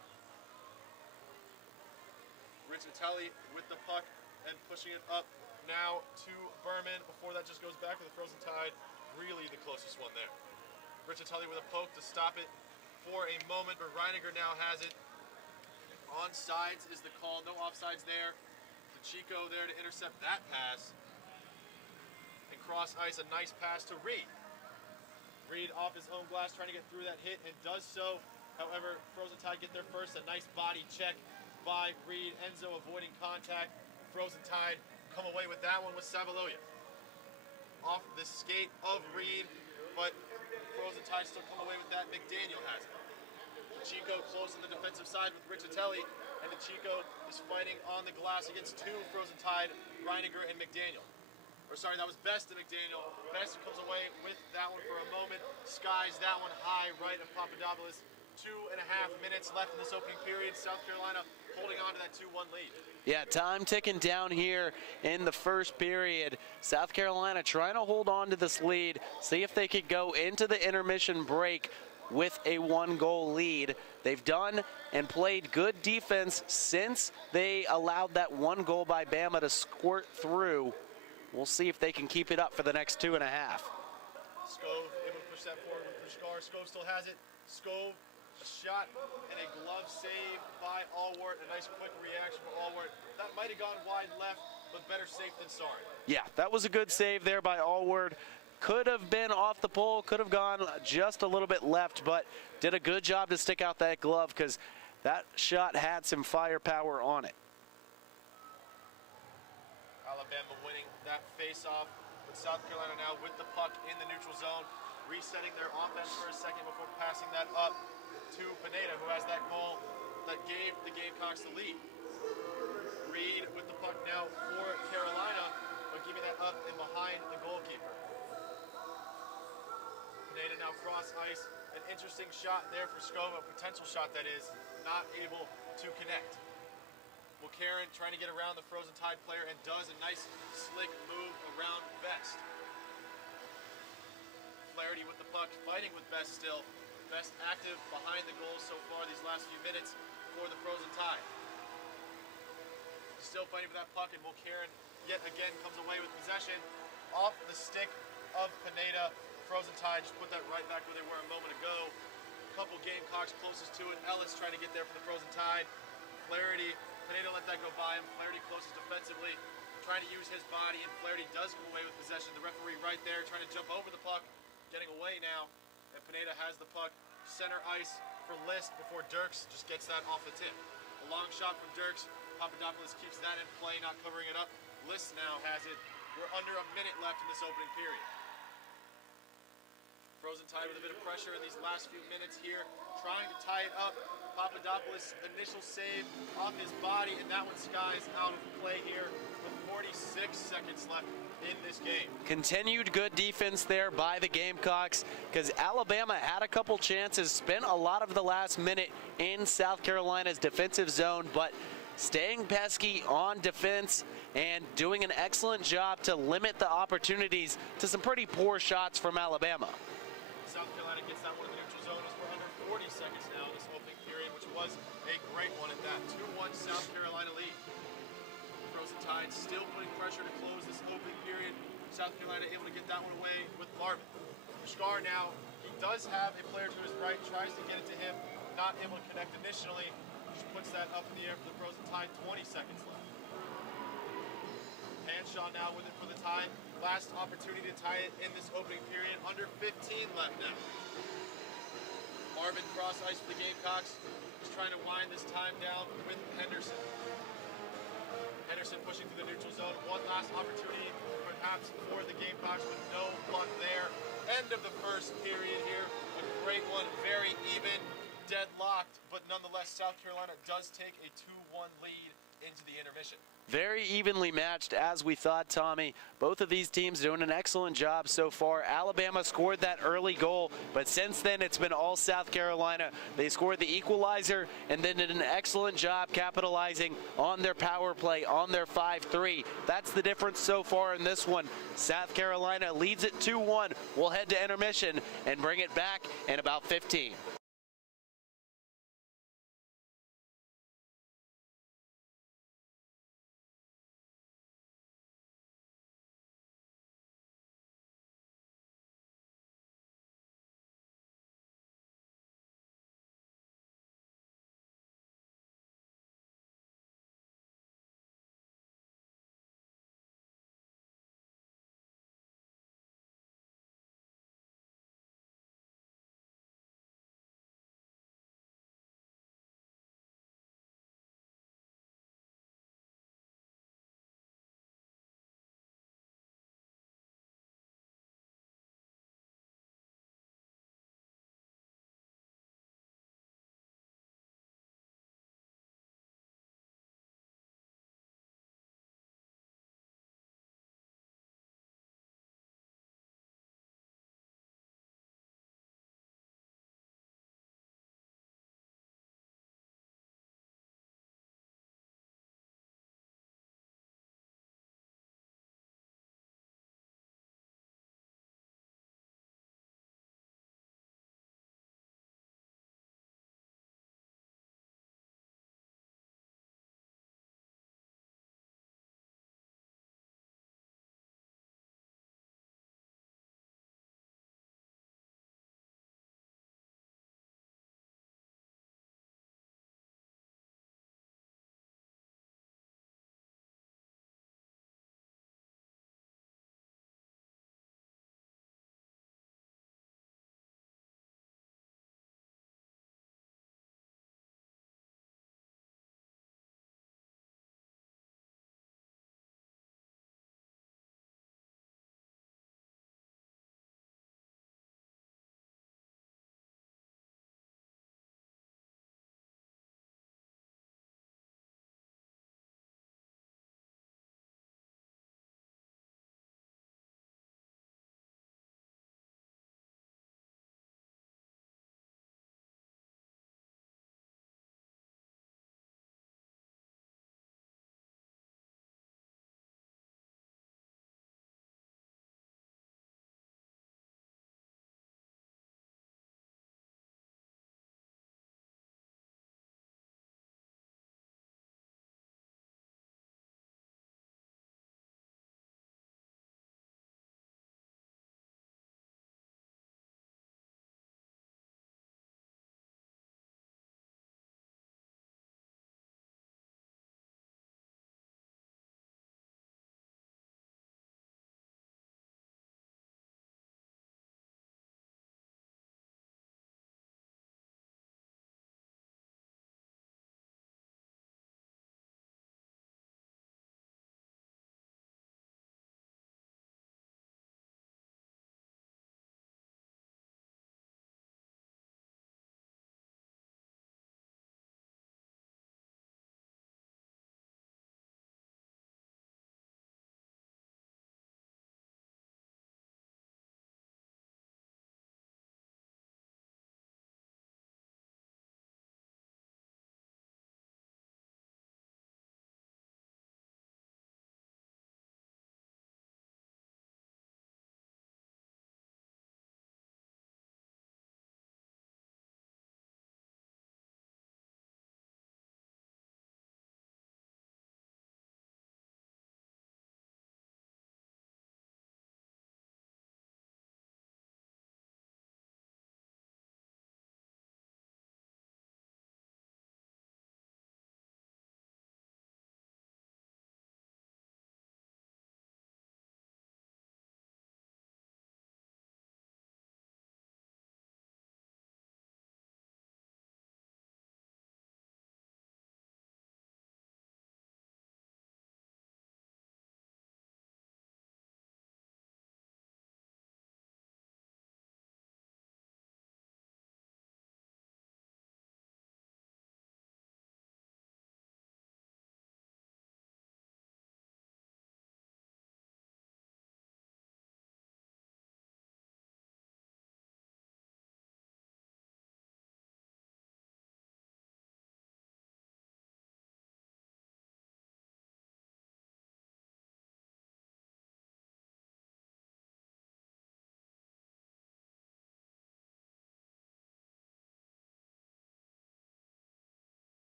Riccitelli with the puck and pushing it up now to Berman before that just goes back to the Frozen Tide. Really the closest one there. Riccitelli with a poke to stop it for a moment, but Reiniger now has it. Onsides is the call, no offsides there. DeChico there to intercept that pass. And cross ice, a nice pass to Reed. Reed off his own glass trying to get through that hit and does so. However, Frozen Tide get there first, a nice body check by Reed. Enzo avoiding contact. Frozen Tide come away with that one with Savaloya. Off the skate of Reed, but Frozen Tide still come away with that. McDaniel has it. Chico close on the defensive side with Riccitelli, and Chico is fighting on the glass against two Frozen Tide, Reiniger and McDaniel. Or sorry, that was Best and McDaniel. Best comes away with that one for a moment. Skies that one high right of Papadopoulos. 2.5 minutes left in this opening period. South Carolina holding on to that 2-1 lead. Yeah, time ticking down here in the first period. South Carolina trying to hold on to this lead, see if they could go into the intermission break with a 1-goal lead. They've done and played good defense since they allowed that 1 goal by Bama to squirt through. We'll see if they can keep it up for the next 2.5. Skov able to push that forward with Pushkar. Skov still has it. Skov, a shot and a glove save by Allward. A nice quick reaction from Allward. That might have gone wide left, but better safe than sorry. Yeah, that was a good save there by Allward. Could have been off the pole, could have gone just a little bit left, but did a good job to stick out that glove because that shot had some firepower on it. Alabama winning that face-off, with South Carolina now with the puck in the neutral zone, resetting their offense for a second before passing that up to Pineda, who has that goal that gave the Gamecocks the lead. Reed with the puck now for Carolina, but giving that up and behind the goalkeeper. Pineda now cross ice, an interesting shot there for Skova, a potential shot that is, not able to connect. Karen trying to get around the Frozen Tide player and does a nice slick move around Best. Flaherty with the puck, fighting with Best still. Best active behind the goal so far these last few minutes for the Frozen Tide. Still fighting for that puck, and Karen yet again comes away with possession off the stick of Pineda. Frozen Tide just put that right back where they were a moment ago. Couple Gamecocks closest to it. Ellis trying to get there for the Frozen Tide. Flaherty, Pineda let that go by him. Flaherty closest defensively, trying to use his body, and Flaherty does come away with possession. The referee right there trying to jump over the puck, getting away now, and Pineda has the puck center ice for List before Dirks just gets that off the tip. A long shot from Dirks. Papadopoulos keeps that in play, not covering it up. List now has it. We're under a minute left in this opening period. Frozen Tide with a bit of pressure in these last few minutes here, trying to tie it up. Papadopoulos' initial save off his body, and that one skies out of play here with 46 seconds left in this game. Continued good defense there by the Gamecocks, because Alabama had a couple chances, spent a lot of the last minute in South Carolina's defensive zone, but staying pesky on defense and doing an excellent job to limit the opportunities to some pretty poor shots from Alabama. South Carolina gets that one in the neutral zone as we're under 40 seconds now in this opening period, which was a great one at that. 2-1 South Carolina lead. Frozen Tide still putting pressure to close this opening period. South Carolina able to get that one away with Larvin. Pushkar now, he does have a player to his right, tries to get it to him, not able to connect initially. Just puts that up in the air for the Frozen Tide, 20 seconds left. Hanshaw now with it for the Tide. Last opportunity to tie it in this opening period. Under 15 left now. Marvin cross ice for the Gamecocks. Just trying to wind this time down with Henderson. Henderson pushing through the neutral zone. One last opportunity perhaps for the Gamecocks with no luck there. End of the first period here. A great one, very even, deadlocked, but nonetheless South Carolina does take a 2-1 lead into the intermission. Very evenly matched, as we thought, Tommy. Both of these teams doing an excellent job so far. Alabama scored that early goal, but since then it's been all South Carolina. They scored the equalizer and then did an excellent job capitalizing on their power play, on their 5-3. That's the difference so far in this one. South Carolina leads it 2-1. We'll head to intermission and bring it back in about 15.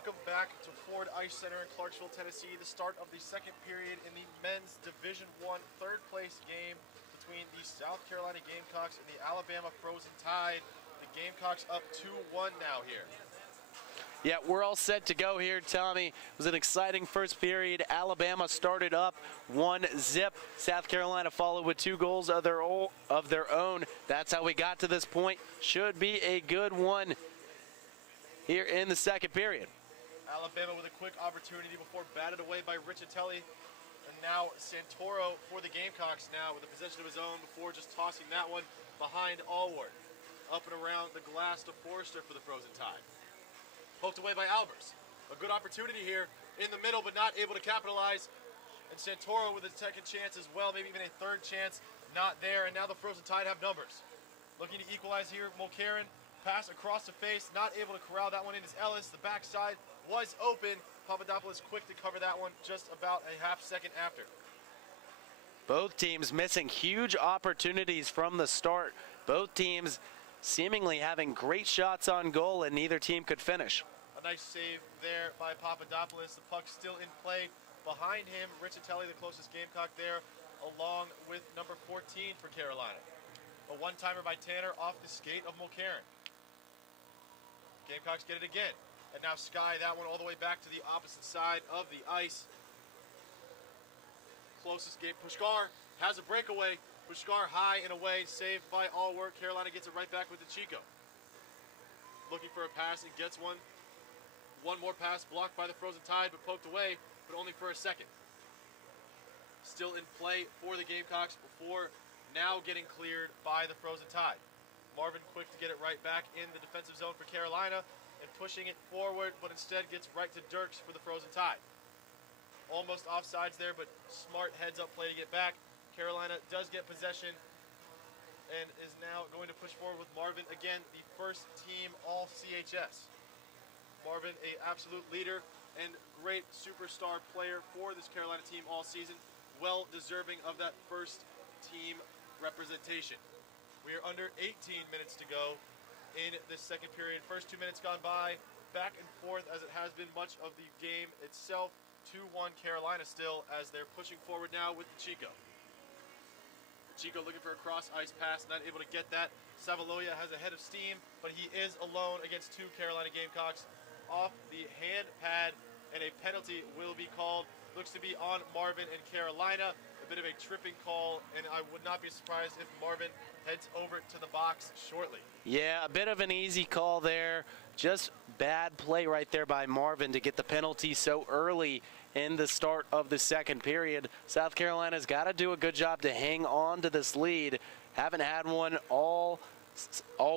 Welcome back to Ford Ice Center in Clarksville, Tennessee. The start of the second period in the men's Division I third place game between the South Carolina Gamecocks and the Alabama Frozen Tide. The Gamecocks up 2-1 now here. Yeah, we're all set to go here, Tommy. It was an exciting first period. Alabama started up 1-0. South Carolina followed with 2 goals of their own. That's how we got to this point. Should be a good one here in the second period. Alabama with a quick opportunity before batted away by Richatelli. And now Santoro for the Gamecocks now with a possession of his own before just tossing that one behind Allward. Up and around the glass to Forrester for the Frozen Tide. Poked away by Albers. A good opportunity here in the middle, but not able to capitalize. And Santoro with a second chance as well, maybe even a third chance. Not there, and now the Frozen Tide have numbers. Looking to equalize here, Mulcairn. Pass across the face, not able to corral that one in as Ellis. The backside was open. Papadopoulos quick to cover that one just about a half second after. Both teams missing huge opportunities from the start. Both teams seemingly having great shots on goal, and neither team could finish. A nice save there by Papadopoulos. The puck still in play behind him. Richatelli, the closest Gamecock there, along with number 14 for Carolina. A one-timer by Tanner off the skate of Mulcairn. Gamecocks get it again. And now Sky that one all the way back to the opposite side of the ice. Closest gate. Pushkar has a breakaway. Pushkar high and away, saved by Allwork. Carolina gets it right back with the Chico. Looking for a pass and gets one. One more pass blocked by the Frozen Tide, but poked away, but only for a second. Still in play for the Gamecocks before now getting cleared by the Frozen Tide. Marvin quick to get it right back in the defensive zone for Carolina and pushing it forward, but instead gets right to Dirks for the Frozen Tide. Almost offsides there, but smart heads-up play to get back. Carolina does get possession and is now going to push forward with Marvin. Again, the first team all CHS. Marvin, an absolute leader and great superstar player for this Carolina team all season. Well deserving of that first team representation. We are under 18 minutes to go in this second period. First 2 minutes gone by, back and forth as it has been much of the game itself. 2-1 Carolina still as they're pushing forward now with the Chico. Chico looking for a cross-ice pass, not able to get that. Savaloya has a head of steam, but he is alone against 2 Carolina Gamecocks. Off the hand pad, and a penalty will be called. Looks to be on Marvin and Carolina. A bit of a tripping call, and I would not be surprised if Marvin heads over to the box shortly. Yeah, a bit of an easy call there. Just bad play right there by Marvin to get the penalty so early in the start of the second period. South Carolina's got to do a good job to hang on to this lead. Haven't had one all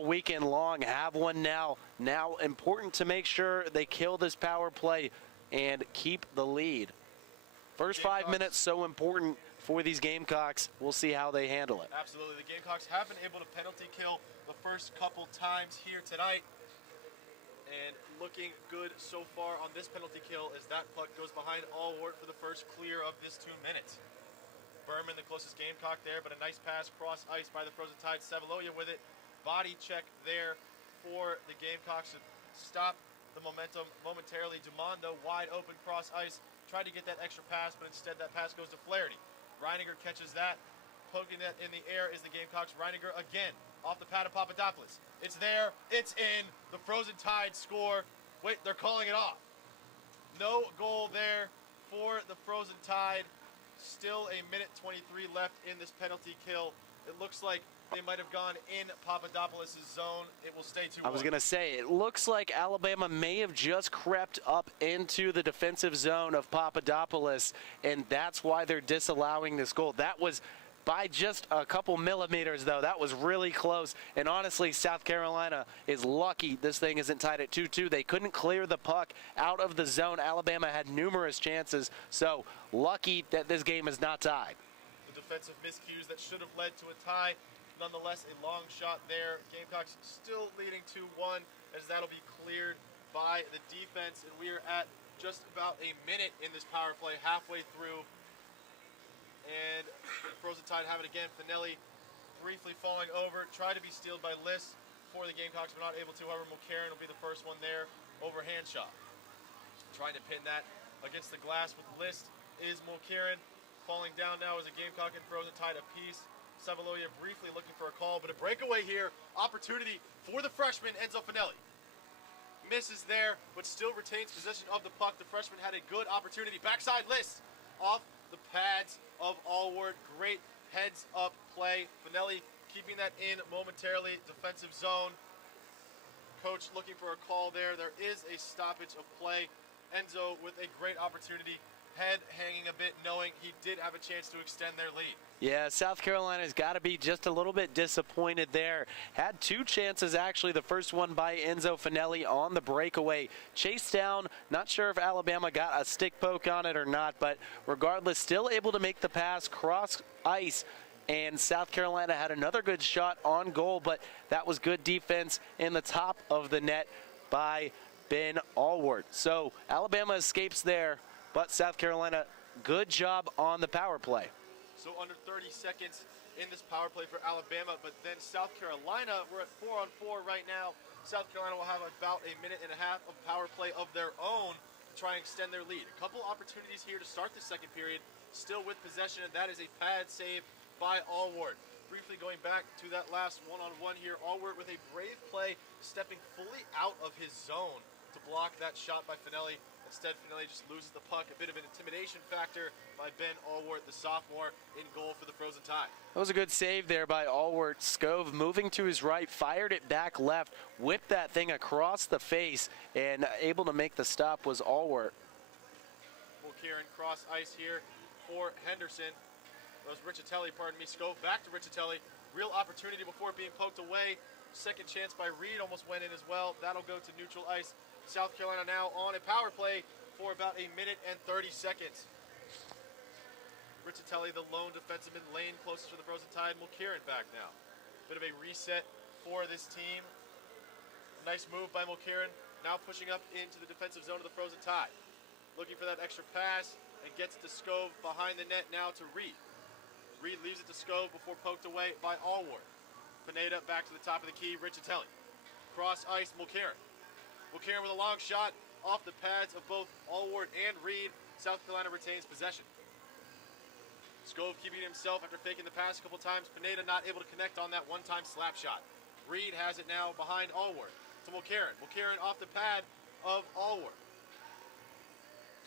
weekend long. Have one now. Now important to make sure they kill this power play and keep the lead. First 5 minutes so important for these Gamecocks. We'll see how they handle it. Absolutely. The Gamecocks have been able to penalty kill the first couple times here tonight. And looking good so far on this penalty kill as that puck goes behind Allward for the first clear of this 2 minutes. Berman, the closest Gamecock there, but a nice pass cross ice by the Frozen Tide. Savaloya with it. Body check there for the Gamecocks to stop the momentum momentarily. Dumond, wide open cross ice. Tried to get that extra pass, but instead that pass goes to Flaherty. Reiniger catches that. Poking that in the air is the Gamecocks. Reiniger again off the pad of Papadopoulos. It's there. It's in. The Frozen Tide score. Wait, they're calling it off. No goal there for the Frozen Tide. Still a minute 23 left in this penalty kill. It looks like they might have gone in Papadopoulos' zone. It will stay 2-1. I was going to say, it looks like Alabama may have just crept up into the defensive zone of Papadopoulos, and that's why they're disallowing this goal. That was by just a couple millimeters, though. That was really close. And honestly, South Carolina is lucky this thing isn't tied at 2-2. They couldn't clear the puck out of the zone. Alabama had numerous chances, so lucky that this game is not tied. The defensive miscues that should have led to a tie. Nonetheless, a long shot there. Gamecocks still leading 2-1 as that'll be cleared by the defense. And we are at just about a minute in this power play, halfway through. And Frozen Tide have it again. Finelli briefly falling over. Tried to be stealed by Liss for the Gamecocks, but not able to. However, Mulcairn will be the first one there. Overhand shot. Trying to pin that against the glass with List is Mulkieran. Falling down now is a Gamecock and Frozen Tide apiece. Savaloya briefly looking for a call, but a breakaway here. Opportunity for the freshman, Enzo Finelli. Misses there, but still retains possession of the puck. The freshman had a good opportunity. Backside List off the pads of Allward. Great heads-up play. Finelli keeping that in momentarily. Defensive zone. Coach looking for a call there. There is a stoppage of play. Enzo with a great opportunity. Head hanging a bit, knowing he did have a chance to extend their lead. Yeah, South Carolina's got to be just a little bit disappointed there. Had two chances, actually. The first one by Enzo Finelli on the breakaway. Chased down. Not sure if Alabama got a stick poke on it or not, but regardless, still able to make the pass, cross ice. And South Carolina had another good shot on goal, but that was good defense in the top of the net by Ben Allward. So Alabama escapes there, but South Carolina, good job on the power play. So under 30 seconds in this power play for Alabama, but then South Carolina, we're at 4-on-4 right now. South Carolina will have about a minute and a half of power play of their own to try and extend their lead. A couple opportunities here to start the second period, still with possession, and that is a pad save by Allward. Briefly going back to that last one-on-one here, Allward with a brave play, stepping fully out of his zone to block that shot by Finelli. Instead, Finelli just loses the puck. A bit of an intimidation factor by Ben Allward, the sophomore, in goal for the Frozen Tide. That was a good save there by Allward. Scove moving to his right, fired it back left, whipped that thing across the face, and able to make the stop was Allward. Mulkieran cross ice here for Henderson. That was Riccitelli, pardon me. Scove back to Riccitelli. Real opportunity before being poked away. Second chance by Reed almost went in as well. That'll go to neutral ice. South Carolina now on a power play for about a minute and 30 seconds. Riccitelli, the lone defenseman, lane closest to the Frozen Tide. Mulkieran back now. Bit of a reset for this team. Nice move by Mulkieran. Now pushing up into the defensive zone of the Frozen Tide. Looking for that extra pass and gets to Scove behind the net now to Reed. Reed leaves it to Scove before poked away by Allward. Pineda back to the top of the key. Riccitelli. Cross ice, Mulkieran. Mulkieran with a long shot off the pads of both Allward and Reed. South Carolina retains possession. Scove keeping himself after faking the pass a couple times. Pineda not able to connect on that one-time slap shot. Reed has it now behind Allward to Mulkieran. Mulkieran off the pad of Allward.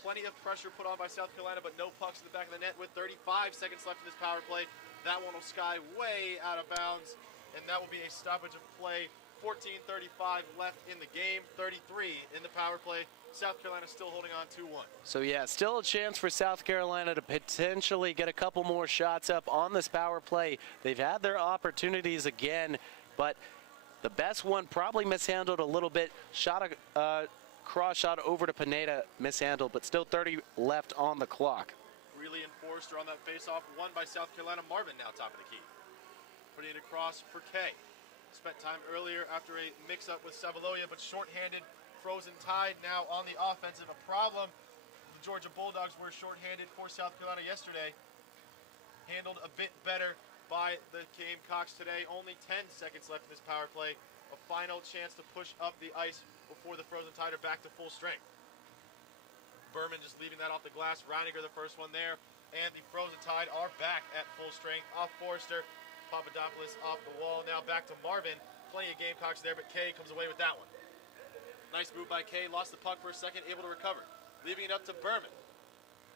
Plenty of pressure put on by South Carolina, but no pucks in the back of the net with 35 seconds left in this power play. That one will sky way out of bounds, and that will be a stoppage of play. 14:35 left in the game, 33 in the power play. South Carolina still holding on 2-1. So yeah, still a chance for South Carolina to potentially get a couple more shots up on this power play. They've had their opportunities again, but the best one probably mishandled a little bit. Shot a cross shot over to Pineda, mishandled, but still 30 left on the clock. Greeley and Forrester on that face-off, won by South Carolina. Marvin now top of the key. Putting it across for Kay. Spent time earlier after a mix-up with Savaloya, but shorthanded. Frozen Tide now on the offensive. A problem. The Georgia Bulldogs were shorthanded for South Carolina yesterday. Handled a bit better by the Gamecocks today. Only 10 seconds left in this power play. A final chance to push up the ice before the Frozen Tide are back to full strength. Berman just leaving that off the glass. Reiniger the first one there. And the Frozen Tide are back at full strength. Off Forrester. Papadopoulos off the wall. Now back to Marvin. Plenty of Gamecocks there, but Kay comes away with that one. Nice move by Kay. Lost the puck for a second, able to recover. Leaving it up to Berman.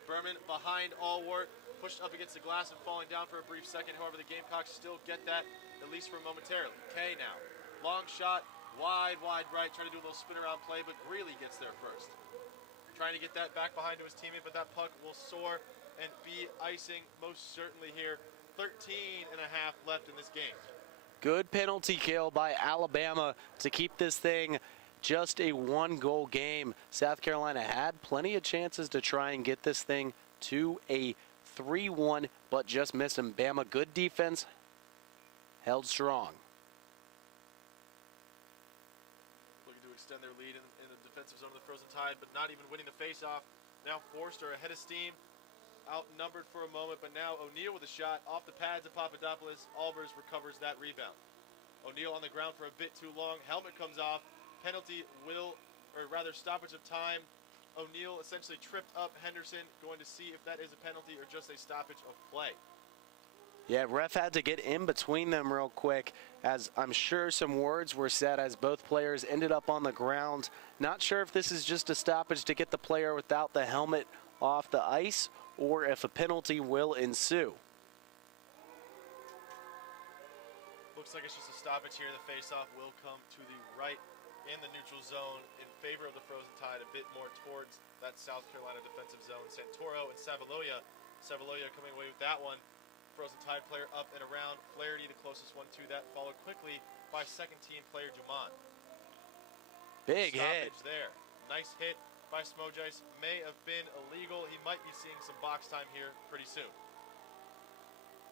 Berman behind Allward. Pushed up against the glass and falling down for a brief second. However, the Gamecocks still get that, at least for momentarily. Kay now. Long shot. Wide right. Trying to do a little spin around play, but Greeley gets there first. Trying to get that back behind to his teammate, but that puck will soar and be icing most certainly here. 13 and a half left in this game. Good penalty kill by Alabama to keep this thing just a one-goal game. South Carolina had plenty of chances to try and get this thing to a 3-1, but just missed them. Bama, good defense, held strong. Looking to extend their lead in the defensive zone of the Frozen Tide, but not even winning the face-off. Now Forrester ahead of steam. Outnumbered for a moment, but now O'Neal with a shot off the pads of Papadopoulos. Albers recovers that rebound. O'Neal on the ground for a bit too long. Helmet comes off. Penalty stoppage of time O'Neal essentially tripped up Henderson, going to see if that is a penalty or just a stoppage of play. Yeah, ref had to get in between them real quick, as I'm sure some words were said as both players ended up on the ground. Not sure if this is just a stoppage to get the player without the helmet off the ice or if a penalty will ensue. Looks like it's just a stoppage here. The face-off will come to the right in the neutral zone in favor of the Frozen Tide, a bit more towards that South Carolina defensive zone. Santoro and Savaloya. Savaloya coming away with that one. Frozen Tide player up and around. Flaherty, the closest one to that, followed quickly by second-team player Dumont. Big stoppage hit there. Nice hit by Smojais. May have been illegal. He might be seeing some box time here pretty soon.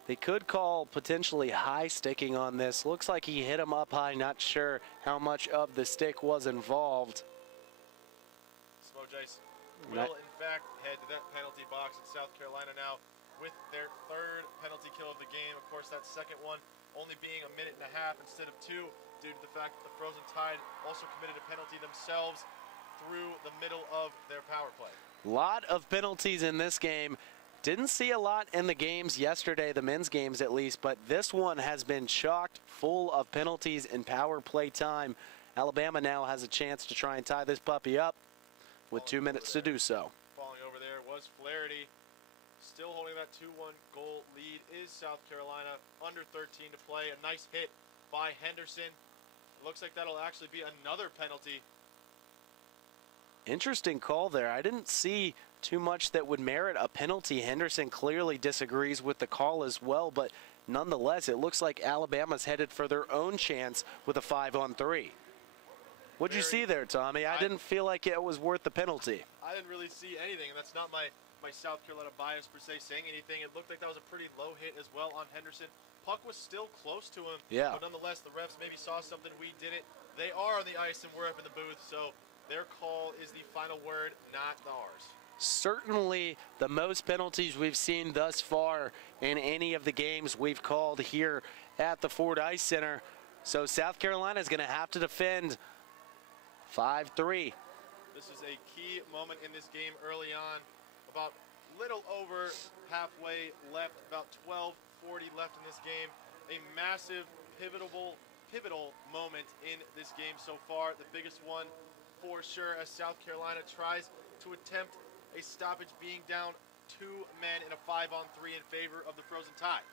They could call potentially high sticking on this. Looks like he hit him up high. Not sure how much of the stick was involved. Smojais will, in fact, head to that penalty box in South Carolina now with their third penalty kill of the game. Of course, that second one only being a minute and a half instead of 2 due to the fact that the Frozen Tide also committed a penalty themselves through the middle of their power play. Lot of penalties in this game. Didn't see a lot in the games yesterday, the men's games at least, but this one has been chocked full of penalties and power play time. Alabama now has a chance to try and tie this puppy up with 2 minutes to do so. Falling over there was Flaherty. Still holding that 2-1 goal lead is South Carolina. Under 13 to play. A nice hit by Henderson. It looks like that'll actually be another penalty. Interesting call there. I didn't see too much that would merit a penalty. Henderson clearly disagrees with the call as well, but nonetheless, it looks like Alabama's headed for their own chance with a 5-on-3. What'd you see there, Tommy? I didn't feel like it was worth the penalty. I didn't really see anything, and that's not my South Carolina bias per se saying anything. It looked like that was a pretty low hit as well on Henderson. Puck was still close to him, but nonetheless, the refs maybe saw something we didn't. They are on the ice, and we're up in the booth, so their call is the final word, not ours. Certainly the most penalties we've seen thus far in any of the games we've called here at the Ford Ice Center. So South Carolina is going to have to defend 5-3. This is a key moment in this game early on. About little over halfway left, about 12:40 left in this game. A massive, pivotal moment in this game so far. The biggest one for sure, as South Carolina tries to attempt a stoppage, being down 2 men in a 5-on-3 in favor of the Frozen Tide.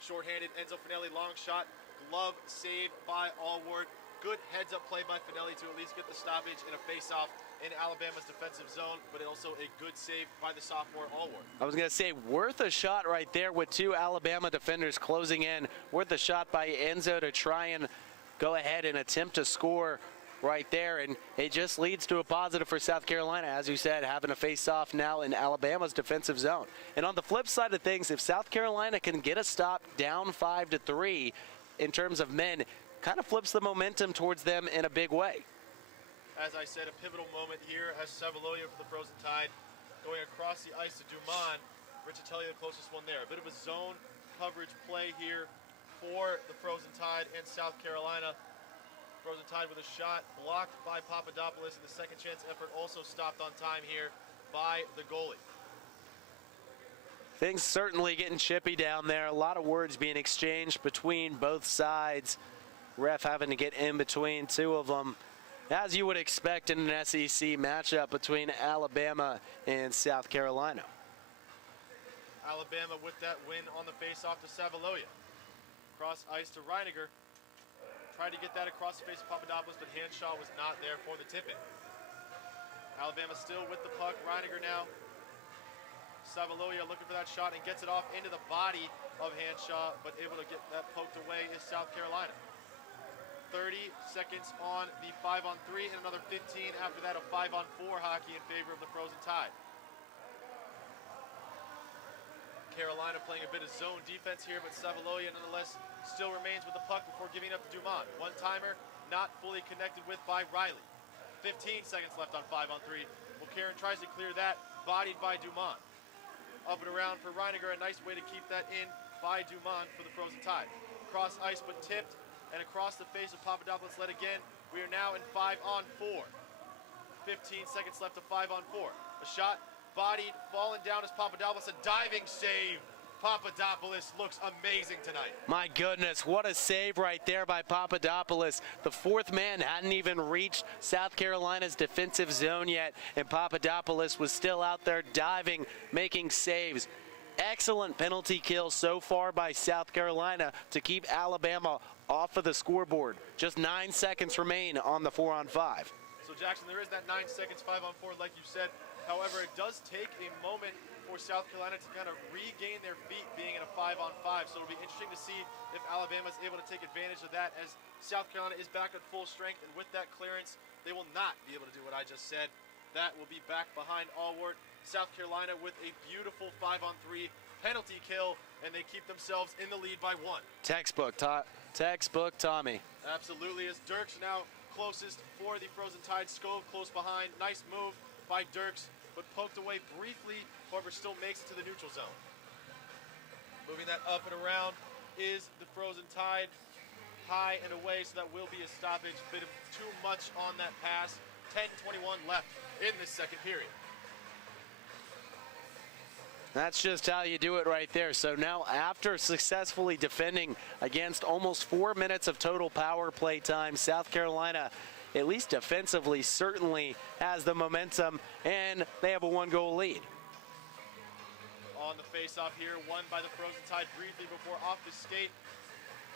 Shorthanded, Enzo Finelli, long shot, glove save by Allward. Good heads-up play by Finelli to at least get the stoppage in a face-off in Alabama's defensive zone, but also a good save by the sophomore Allward. I was going to say, worth a shot right there with 2 Alabama defenders closing in. Worth a shot by Enzo to try and go ahead and attempt to score right there, and it just leads to a positive for South Carolina, as you said, having a face-off now in Alabama's defensive zone. And on the flip side of things, if South Carolina can get a stop down 5-3 in terms of men, kind of flips the momentum towards them in a big way. As I said, a pivotal moment here as Savaloya for the Frozen Tide going across the ice to Dumont. Richatelli the closest one there. A bit of a zone coverage play here for the Frozen Tide and South Carolina. Frozen Tide with a shot blocked by Papadopoulos, and the second chance effort also stopped on time here by the goalie. Things certainly getting chippy down there. A lot of words being exchanged between both sides. Ref having to get in between 2 of them, as you would expect in an SEC matchup between Alabama and South Carolina. Alabama with that win on the face-off to Savaloya. Cross ice to Reiniger. Tried to get that across the face of Papadopoulos, but Hanshaw was not there for the tip-in. Alabama still with the puck. Reiniger now. Savaloya looking for that shot and gets it off into the body of Hanshaw, but able to get that poked away is South Carolina. 30 seconds on the 5-on-3 and another 15 after that of 5-on-4 hockey in favor of the Frozen Tide. Carolina playing a bit of zone defense here, but Savaloya nonetheless still remains with the puck before giving up to Dumont. One-timer not fully connected with by Riley. 15 seconds left on 5-on-3. Mulcairn tries to clear that, bodied by Dumont. Up and around for Reiniger, a nice way to keep that in by Dumont for the Frozen Tide. Cross ice but tipped, and across the face of Papadopoulos led again. We are now in 5-on-4. 15 seconds left to 5-on-4. A shot, bodied, falling down as Papadopoulos, a diving save. Papadopoulos looks amazing tonight. My goodness, what a save right there by Papadopoulos. The fourth man hadn't even reached South Carolina's defensive zone yet, and Papadopoulos was still out there diving, making saves. Excellent penalty kill so far by South Carolina to keep Alabama off of the scoreboard. Just 9 seconds remain on the 4-on-5. So Jackson, there is that 9 seconds, 5-on-4, like you said. However, it does take a moment for South Carolina to kind of regain their feet being in a 5-on-5. So it'll be interesting to see if Alabama is able to take advantage of that, as South Carolina is back at full strength, and with that clearance, they will not be able to do what I just said. That will be back behind Allward. South Carolina with a beautiful 5-on-3 penalty kill, and they keep themselves in the lead by 1. Textbook Tommy. Absolutely, as Dirks now closest for the Frozen Tide. Skov close behind. Nice move by Dirks, but poked away briefly, however still makes it to the neutral zone. Moving that up and around is the Frozen Tide, high and away, so that will be a stoppage. Bit of too much on that pass. 10:21 left in this second period. That's just how you do it right there. So now, after successfully defending against almost 4 minutes of total power play time, South Carolina, at least defensively, certainly has the momentum, and they have a 1-goal lead. On the face-off here, won by the Frozen Tide briefly before off the skate.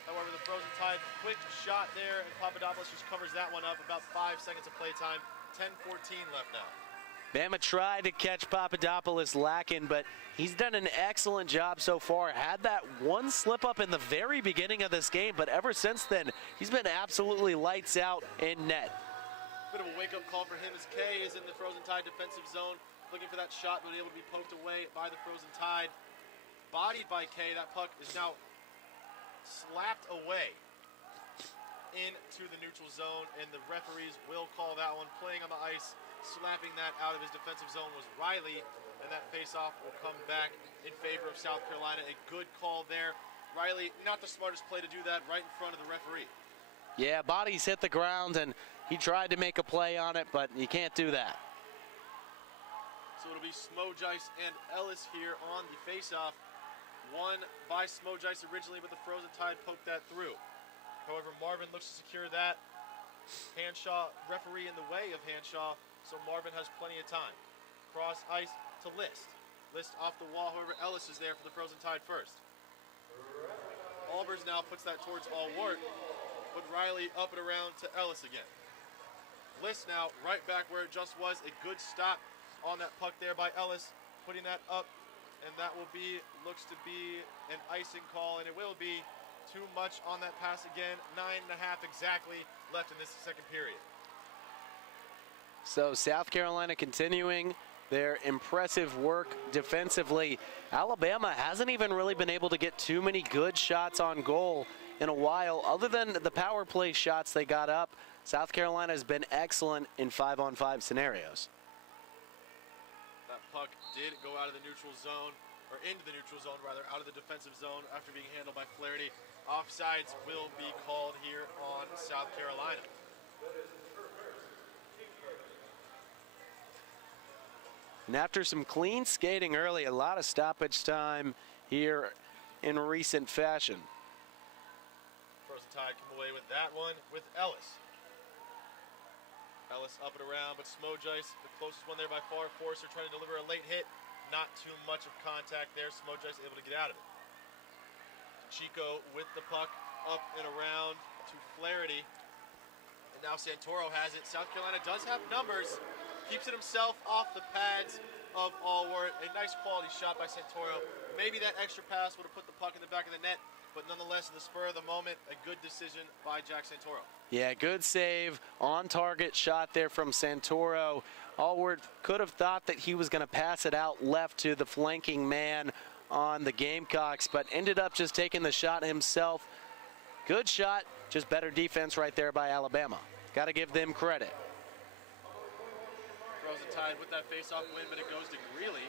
However, the Frozen Tide, quick shot there, and Papadopoulos just covers that one up. About 5 seconds of play time. 10:14 left now. Bama tried to catch Papadopoulos lacking, but he's done an excellent job so far. Had that one slip up in the very beginning of this game, but ever since then, he's been absolutely lights out in net. Bit of a wake-up call for him as Kay is in the Frozen Tide defensive zone, looking for that shot, but able to be poked away by the Frozen Tide. Bodied by Kay, that puck is now slapped away into the neutral zone, and the referees will call that one. Playing on the ice, slapping that out of his defensive zone was Riley, and that face-off will come back in favor of South Carolina. A good call there. Riley, not the smartest play to do that right in front of the referee. Yeah, bodies hit the ground, and he tried to make a play on it, but you can't do that. So it'll be Smojice and Ellis here on the face-off. Won by Smojice originally, but the Frozen Tide poked that through. However, Marvin looks to secure that. Hanshaw, referee in the way of Hanshaw, so Marvin has plenty of time. Cross ice to List. List off the wall, however, Ellis is there for the Frozen Tide first. Albers now puts that towards Allward, but Riley up and around to Ellis again. List now right back where it just was. A good stop on that puck there by Ellis, putting that up, and that will be, looks to be an icing call, and it will be too much on that pass again. 9.5 exactly left in this second period. So South Carolina continuing their impressive work defensively. Alabama hasn't even really been able to get too many good shots on goal in a while. Other than the power play shots they got up, South Carolina has been excellent in 5-on-5 scenarios. That puck did go out of the neutral zone, or into the neutral zone rather, out of the defensive zone after being handled by Flaherty. Offsides will be called here on South Carolina. And after some clean skating early, a lot of stoppage time here in recent fashion. Frozen Tide come away with that one with Ellis. Ellis up and around, but Smojice, the closest one there by far. Forster trying to deliver a late hit. Not too much of contact there. Smojice able to get out of it. Chico with the puck up and around to Flaherty. And now Santoro has it. South Carolina does have numbers. Keeps it himself off the pads of Allward. A nice quality shot by Santoro. Maybe that extra pass would have put the puck in the back of the net, but nonetheless, in the spur of the moment, a good decision by Jack Santoro. Yeah, good save, on target shot there from Santoro. Allward could have thought that he was going to pass it out left to the flanking man on the Gamecocks, but ended up just taking the shot himself. Good shot, just better defense right there by Alabama. Got to give them credit. Frozen Tide with that face-off win, but it goes to Greeley.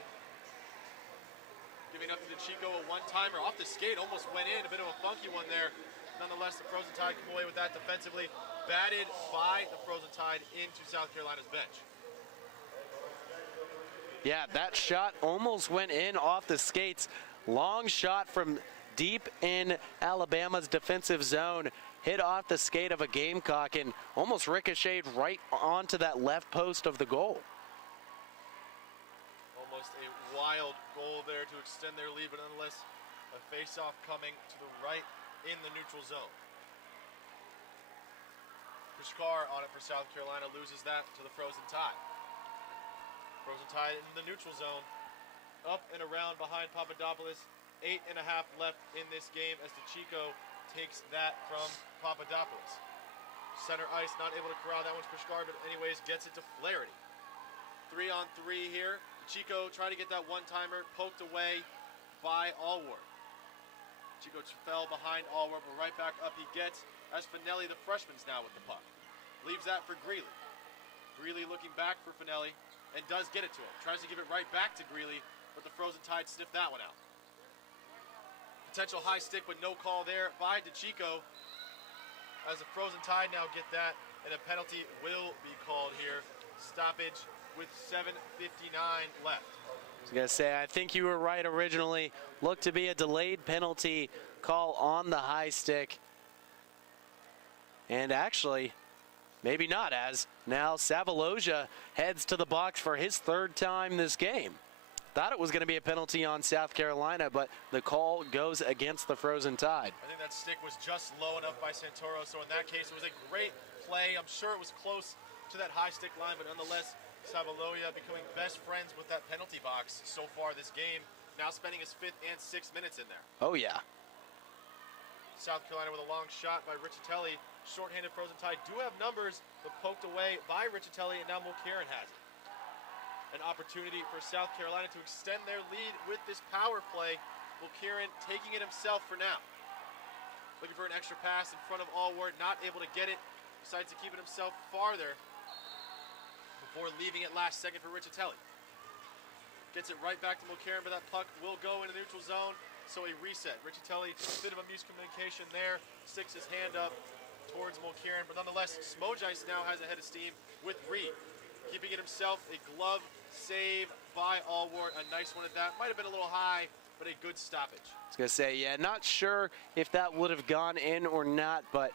Giving up to Chico a one-timer off the skate, almost went in, a bit of a funky one there. Nonetheless, the Frozen Tide come away with that defensively. Batted by the Frozen Tide into South Carolina's bench. Yeah, that shot almost went in off the skates. Long shot from deep in Alabama's defensive zone. Hit off the skate of a Gamecock and almost ricocheted right onto that left post of the goal. Almost a wild goal there to extend their lead, but nonetheless, a face-off coming to the right in the neutral zone. Pushkar on it for South Carolina, loses that to the Frozen Tide. Frozen Tide in the neutral zone, up and around behind Papadopoulos. 8.5 left in this game as DeChico takes that from Papadopoulos. Center ice, not able to corral that one's Pushkar, but anyways, gets it to Flaherty. 3-on-3 here. DeChico trying to get that one-timer, poked away by Allward. DeChico fell behind Allward, but right back up he gets as Finelli, the freshman's now with the puck. Leaves that for Greeley. Greeley looking back for Finelli and does get it to him. Tries to give it right back to Greeley, but the Frozen Tide sniffed that one out. Potential high stick, but no call there by DeChico. As the Frozen Tide now get that, and a penalty will be called here. Stoppage with 7:59 left. I was going to say, I think you were right originally. Looked to be a delayed penalty call on the high stick. And actually, maybe not, as now Savaloja heads to the box for his third time this game. Thought it was going to be a penalty on South Carolina, but the call goes against the Frozen Tide. I think that stick was just low enough by Santoro, so in that case, it was a great play. I'm sure it was close to that high stick line, but nonetheless, Savaloja becoming best friends with that penalty box so far this game, now spending his 5th and 6th minutes in there. Oh, yeah. South Carolina with a long shot by Riccitelli. Shorthanded Frozen Tide do have numbers, but poked away by Riccitelli, and now Mulcairn has it. An opportunity for South Carolina to extend their lead with this power play. Mulcairn taking it himself for now. Looking for an extra pass in front of Allward, not able to get it. Decides to keep it himself farther before leaving it last second for Riccitelli. Gets it right back to Mulcairn, but that puck will go into neutral zone. So a reset. Riccitelli, a bit of a miscommunication there. Sticks his hand up towards Mulcairn, but nonetheless, Smojais now has a head of steam with Reed. Keeping it himself, a glove save by Allward. A nice one at that. Might have been a little high, but a good stoppage. I was going to say, yeah, not sure if that would have gone in or not, but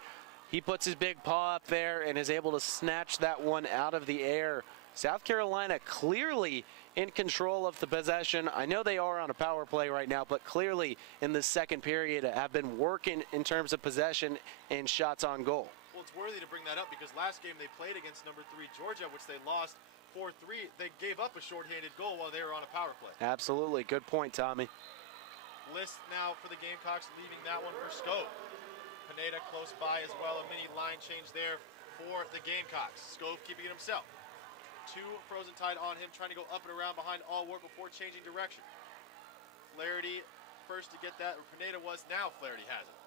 he puts his big paw up there and is able to snatch that one out of the air. South Carolina clearly in control of the possession. I know they are on a power play right now, but clearly in the second period have been working in terms of possession and shots on goal. Well, it's worthy to bring that up because last game they played against number 3 Georgia, which they lost 4-3. They gave up a shorthanded goal while they were on a power play. Absolutely. Good point, Tommy. List now for the Gamecocks, leaving that one for Scove. Pineda close by as well. A mini line change there for the Gamecocks. Scove keeping it himself. 2 Frozen Tide on him, trying to go up and around behind Allward before changing direction. Flaherty first to get that. Pineda was, now Flaherty has it.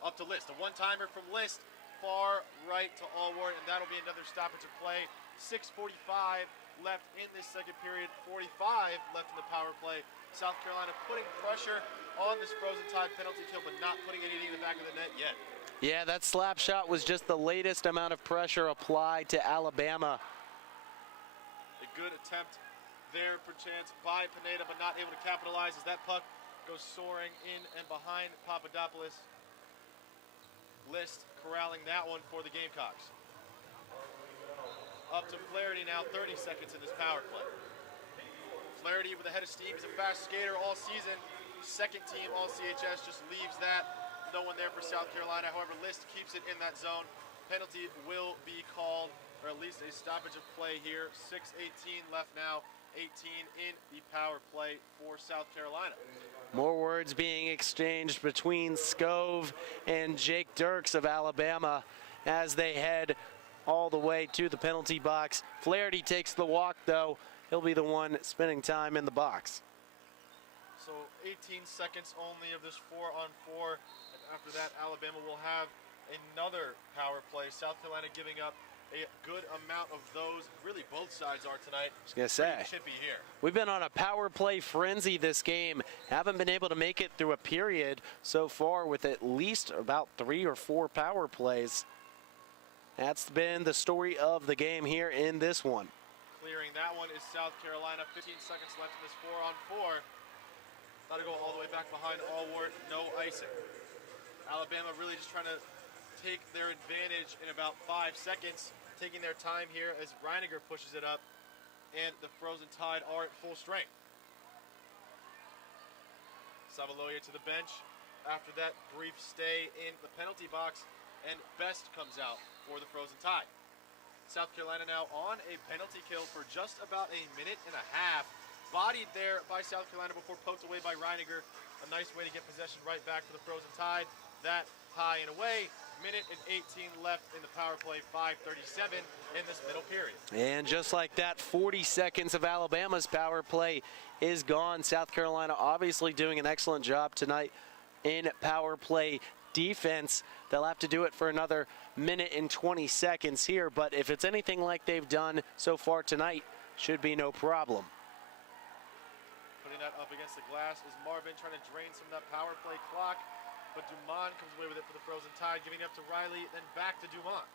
Up to List. A one-timer from List. Far right to Allward, and that'll be another stoppage of play. 6:45 left in this second period. 45 left in the power play. South Carolina putting pressure on this Frozen Tide penalty kill, but not putting anything in the back of the net yet. Yeah, that slap shot was just the latest amount of pressure applied to Alabama. A good attempt there, perchance, by Pineda, but not able to capitalize as that puck goes soaring in and behind Papadopoulos. List corralling that one for the Gamecocks. Up to Flaherty now, 30 seconds in this power play. Flaherty with a head of steam. He's a fast skater all season. Second team all CHS, just leaves that. No one there for South Carolina. However, List keeps it in that zone. Penalty will be called, or at least a stoppage of play here. 6:18 left now. 18 in the power play for South Carolina. More words being exchanged between Scove and Jake Dirks of Alabama as they head all the way to the penalty box. Flaherty takes the walk, though. He'll be the one spending time in the box. So 18 seconds only of this 4-on-4. And after that, Alabama will have another power play. South Carolina giving up a good amount of those. Really, both sides are tonight. I was going to say, chippy here. We've been on a power play frenzy this game. Haven't been able to make it through a period so far with at least about 3 or 4 power plays. That's been the story of the game here in this one. clearing that one is South Carolina. 15 seconds left in this 4-on-4. Got to go all the way back behind Allward, no icing. Alabama really just trying to take their advantage in about 5 seconds, taking their time here as Reiniger pushes it up, and the Frozen Tide are at full strength. Savaloya to the bench. After that brief stay in the penalty box, and Best comes out for the Frozen Tide. South Carolina now on a penalty kill for just about a minute and a half. Bodied there by South Carolina before poked away by Reiniger. A nice way to get possession right back for the Frozen Tide. That high and away. Minute and 18 left in the power play. 5:37 in this middle period. And just like that, 40 seconds of Alabama's power play is gone. South Carolina obviously doing an excellent job tonight in power play defense. They'll have to do it for another minute and 20 seconds here, but if it's anything like they've done so far tonight, should be no problem. Putting that up against the glass is Marvin, trying to drain some of that power play clock, but Dumont comes away with it for the Frozen Tide, giving it up to Riley, then back to Dumont.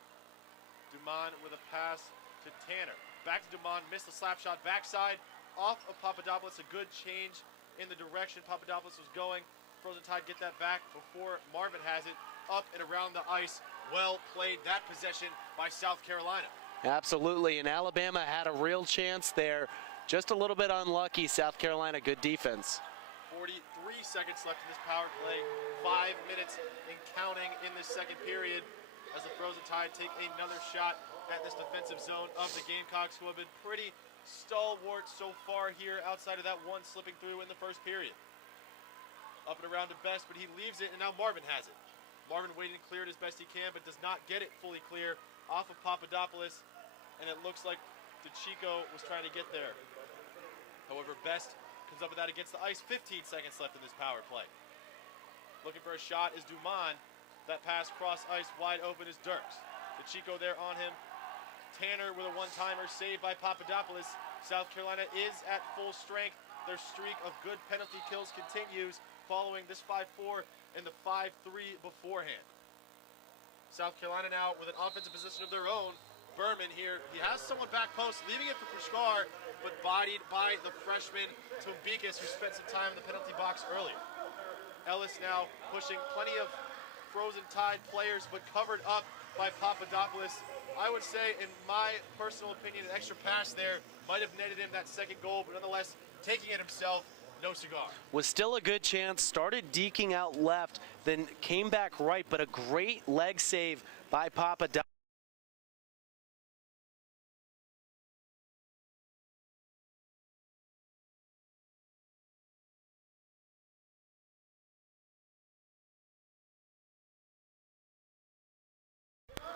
Dumont with a pass to Tanner. Back to Dumont, missed the slap shot backside, off of Papadopoulos. A good change in the direction Papadopoulos was going. Frozen Tide get that back before Marvin has it. Up and around the ice. Well played, that possession by South Carolina. Absolutely, and Alabama had a real chance there. Just a little bit unlucky. South Carolina, good defense. 43 seconds left in this power play. 5 minutes and counting in this second period as the Frozen Tide take another shot at this defensive zone of the Gamecocks, who have been pretty stalwart so far here outside of that one slipping through in the first period. Up and around to Best, but he leaves it, and now Marvin has it. Marvin waiting to clear it as best he can, but does not get it fully clear off of Papadopoulos, and it looks like DeChico was trying to get there. However, Best comes up with that against the ice. 15 seconds left in this power play. Looking for a shot is Dumont. That pass cross ice wide open is Dirks. DeChico there on him. Tanner with a one-timer saved by Papadopoulos. South Carolina is at full strength. Their streak of good penalty kills continues following this 5-4 and the 5-3 beforehand. South Carolina now with an offensive position of their own. Berman here, he has someone back post, leaving it for Pushkar, but bodied by the freshman Tombikas, who spent some time in the penalty box earlier. Ellis now pushing plenty of Frozen Tide players, but covered up by Papadopoulos. I would say, in my personal opinion, an extra pass there might have netted him that second goal, but nonetheless, taking it himself, no cigar. Was still a good chance, started deking out left, then came back right, but a great leg save by Papadopoulos.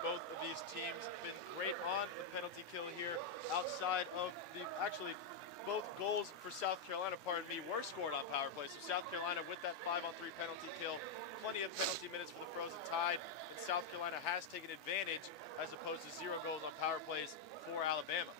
Both of these teams have been great on the penalty kill here. Outside of the, actually, both goals for South Carolina, were scored on power play. So South Carolina with that 5-on-3 penalty kill, plenty of penalty minutes for the Frozen Tide, and South Carolina has taken advantage as opposed to 0 goals on power plays for Alabama.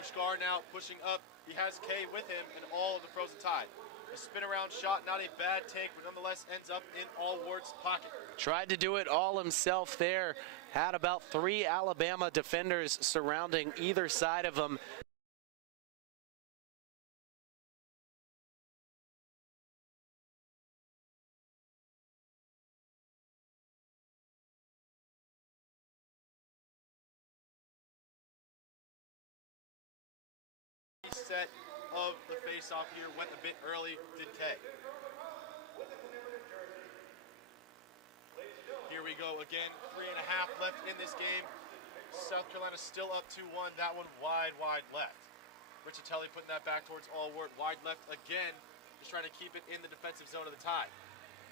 Pushkar now pushing up. He has Kay with him and all of the Frozen Tide. A spin around shot, not a bad take, but nonetheless ends up in Allward's pocket. Tried to do it all himself there. Had about 3 Alabama defenders surrounding either side of him. Set of the face-off here went a bit early, did Kay. Here we go again, 3.5 left in this game. South Carolina still up 2-1, that one wide left. Richatelli putting that back towards Allward, wide left again, just trying to keep it in the defensive zone of the Tide.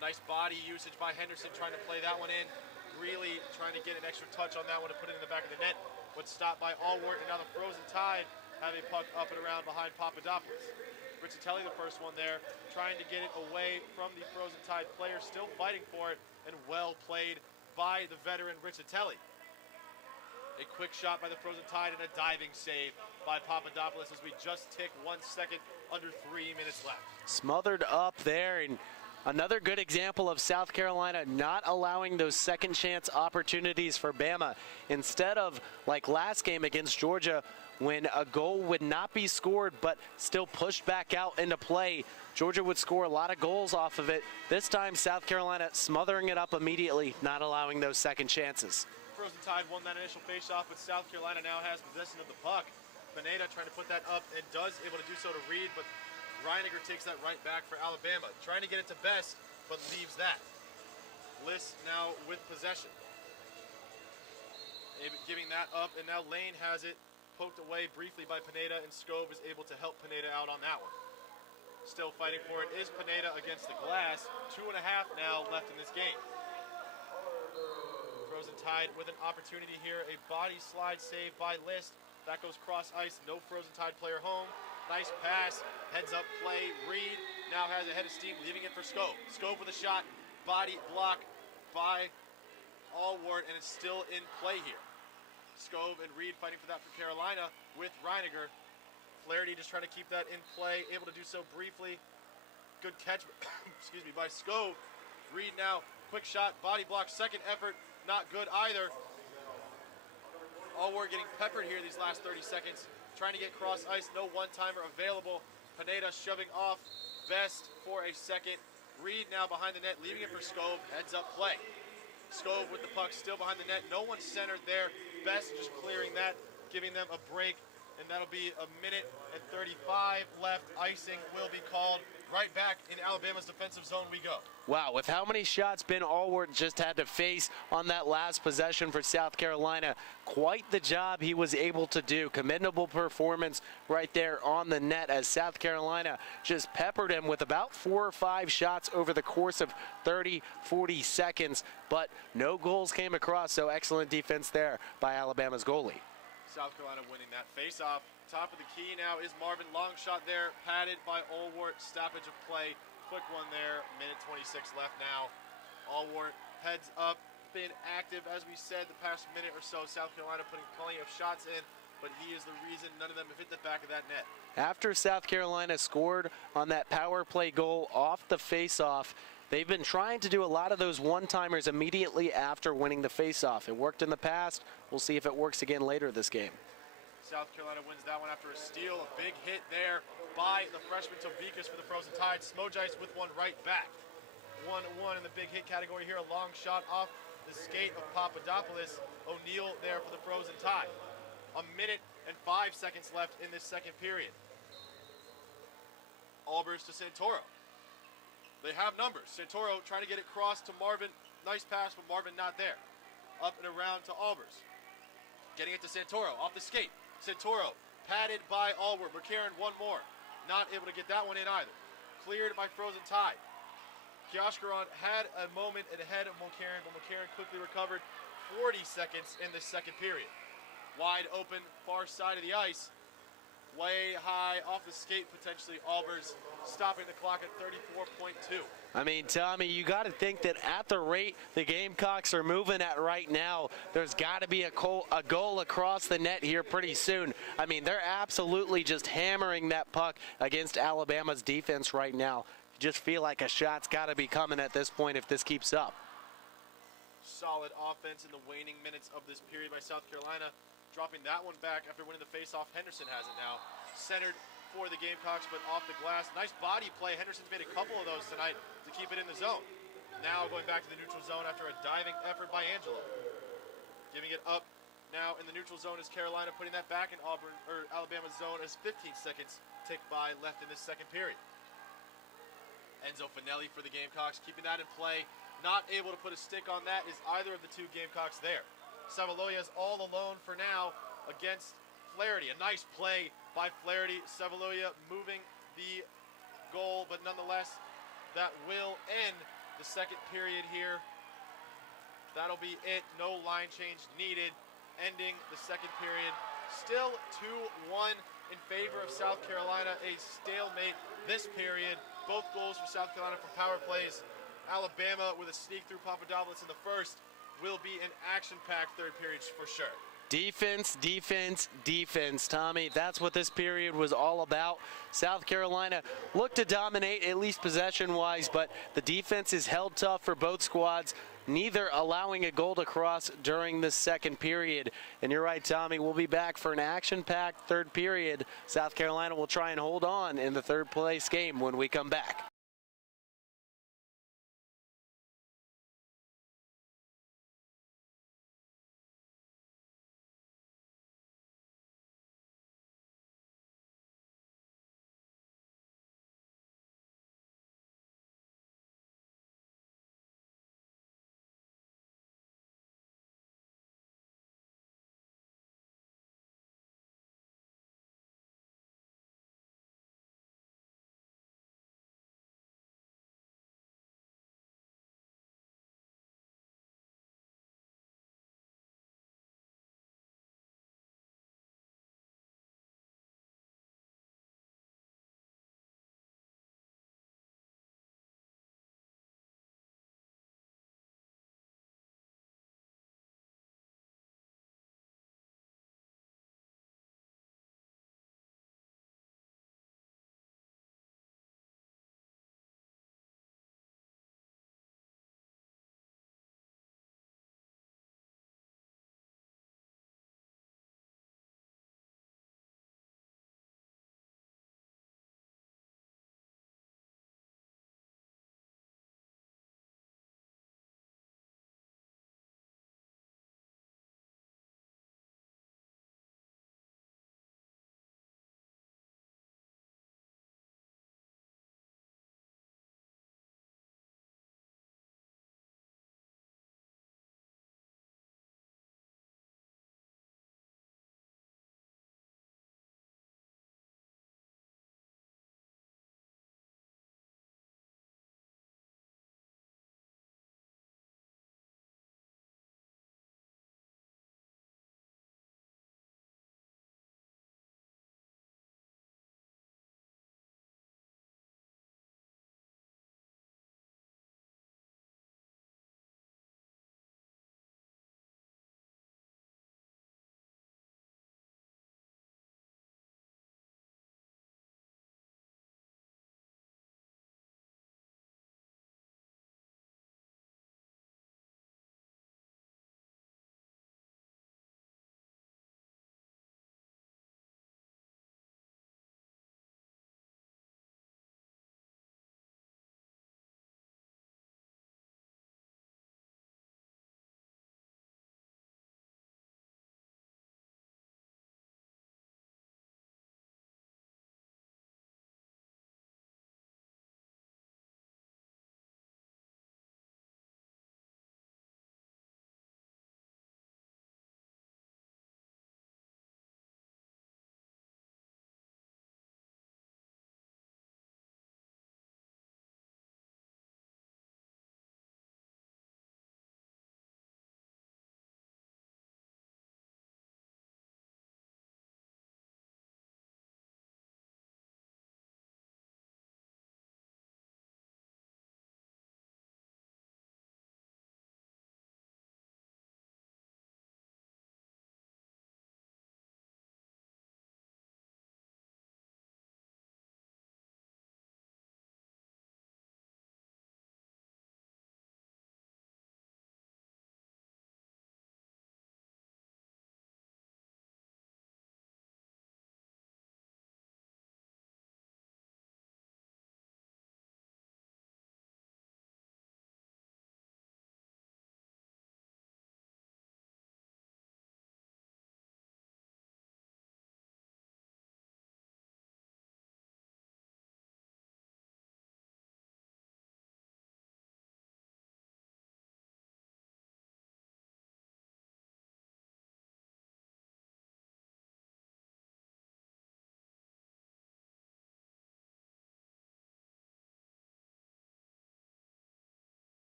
Nice body usage by Henderson, trying to play that one in, really trying to get an extra touch on that one to put it in the back of the net, but stopped by Allward, and now the Frozen Tide have a puck up and around behind Papadopoulos. Richatelli, the first one there, trying to get it away from the Frozen Tide player, still fighting for it, and well played by the veteran Richatelli. A quick shot by the Frozen Tide and a diving save by Papadopoulos as we just tick 1 second under 3 minutes left. Smothered up there, and Another good example of South Carolina not allowing those second chance opportunities for Bama. Instead of, like last game against Georgia, when a goal would not be scored but still pushed back out into play, Georgia would score a lot of goals off of it. This time, South Carolina smothering it up immediately, not allowing those second chances. Frozen Tide won that initial faceoff, but South Carolina now has possession of the puck. Pineda trying to put that up and does able to do so to Reed, but Reiniger takes that right back for Alabama. Trying to get it to Best, but leaves that. List now with possession. Giving that up, and now Lane has it poked away briefly by Pineda, and Scove is able to help Pineda out on that one. Still fighting for it is Pineda against the glass. 2.5 now left in this game. Frozen Tide with an opportunity here. A body slide save by List. That goes cross ice. No Frozen Tide player home. Nice pass. Heads up play. Reed now has a head of steam, leaving it for Scove. Scove with a shot. Body block by Allward, and it's still in play here. Scove and Reed fighting for that for Carolina with Reiniger. Flaherty just trying to keep that in play. Able to do so briefly. Good catch, excuse me, by Scove. Reed now, quick shot, body block, second effort. Not good either. Allward getting peppered here these last 30 seconds. Trying to get cross ice, no one-timer available. Pineda shoving off Best for a second. Reed now behind the net, leaving it for Scove. Heads up play. Scove with the puck still behind the net. No one centered there. Best just clearing that, giving them a break. And that'll be a minute and 35 left. Icing will be called. Right back in Alabama's defensive zone we go. Wow, with how many shots Ben Allward just had to face on that last possession for South Carolina, quite the job he was able to do. Commendable performance right there on the net as South Carolina just peppered him with about 4 or 5 shots over the course of 30, 40 seconds, but no goals came across, so excellent defense there by Alabama's goalie. South Carolina winning that face-off. Top of the key now is Marvin. Long shot there, padded by Allward. Stoppage of play. Quick one there. Minute 26 left now. Allward heads up. Been active, as we said, the past minute or so. South Carolina putting plenty of shots in, but he is the reason none of them have hit the back of that net. After South Carolina scored on that power play goal off the face-off, they've been trying to do a lot of those one-timers immediately after winning the face-off. It worked in the past. We'll see if it works again later this game. South Carolina wins that one after a steal. A big hit there by the freshman Tobikas for the Frozen Tide. Smojice with one right back. 1-1 in the big hit category here. A long shot off the skate of Papadopoulos. O'Neal there for the Frozen Tide. A minute and 5 seconds left in this second period. Albers to Santoro. They have numbers. Santoro trying to get it crossed to Marvin. Nice pass, but Marvin not there. Up and around to Albers. Getting it to Santoro off the skate. Santoro padded by Allward. McCarron one more. Not able to get that one in either. Cleared by Frozen Tide. Kioshkaron had a moment ahead of McCarron, but McCarron quickly recovered. 40 seconds in the second period. Wide open, far side of the ice. Way high off the skate potentially. Albers stopping the clock at 34.2. I mean, Tommy, you got to think that at the rate the Gamecocks are moving at right now, there's got to be a goal across the net here pretty soon. I mean, they're absolutely just hammering that puck against Alabama's defense right now. You just feel like a shot's got to be coming at this point if this keeps up. Solid offense in the waning minutes of this period by South Carolina. Dropping that one back after winning the faceoff. Henderson has it now. Centered for the Gamecocks, but off the glass. Nice body play. Henderson's made a couple of those tonight to keep it in the zone. Now going back to the neutral zone after a diving effort by Angelo. Giving it up now in the neutral zone is Carolina, putting that back in Alabama's zone as 15 seconds tick by left in this second period. Enzo Finelli for the Gamecocks, keeping that in play. Not able to put a stick on that is either of the two Gamecocks there. Savaloya's all alone for now against Flaherty. A nice play by Flaherty. Savaloya moving the goal, but nonetheless, that will end the second period here. That'll be it. No line change needed. Ending the second period. Still 2-1 in favor of South Carolina. A stalemate this period. Both goals for South Carolina from power plays. Alabama with a sneak through Papadopoulos in the first will be an action-packed third period for sure. Defense, defense, defense, Tommy. That's what this period was all about. South Carolina looked to dominate, at least possession-wise, but the defense is held tough for both squads, neither allowing a goal to cross during the second period. And you're right, Tommy, we'll be back for an action-packed third period. South Carolina will try and hold on in the third-place game when we come back.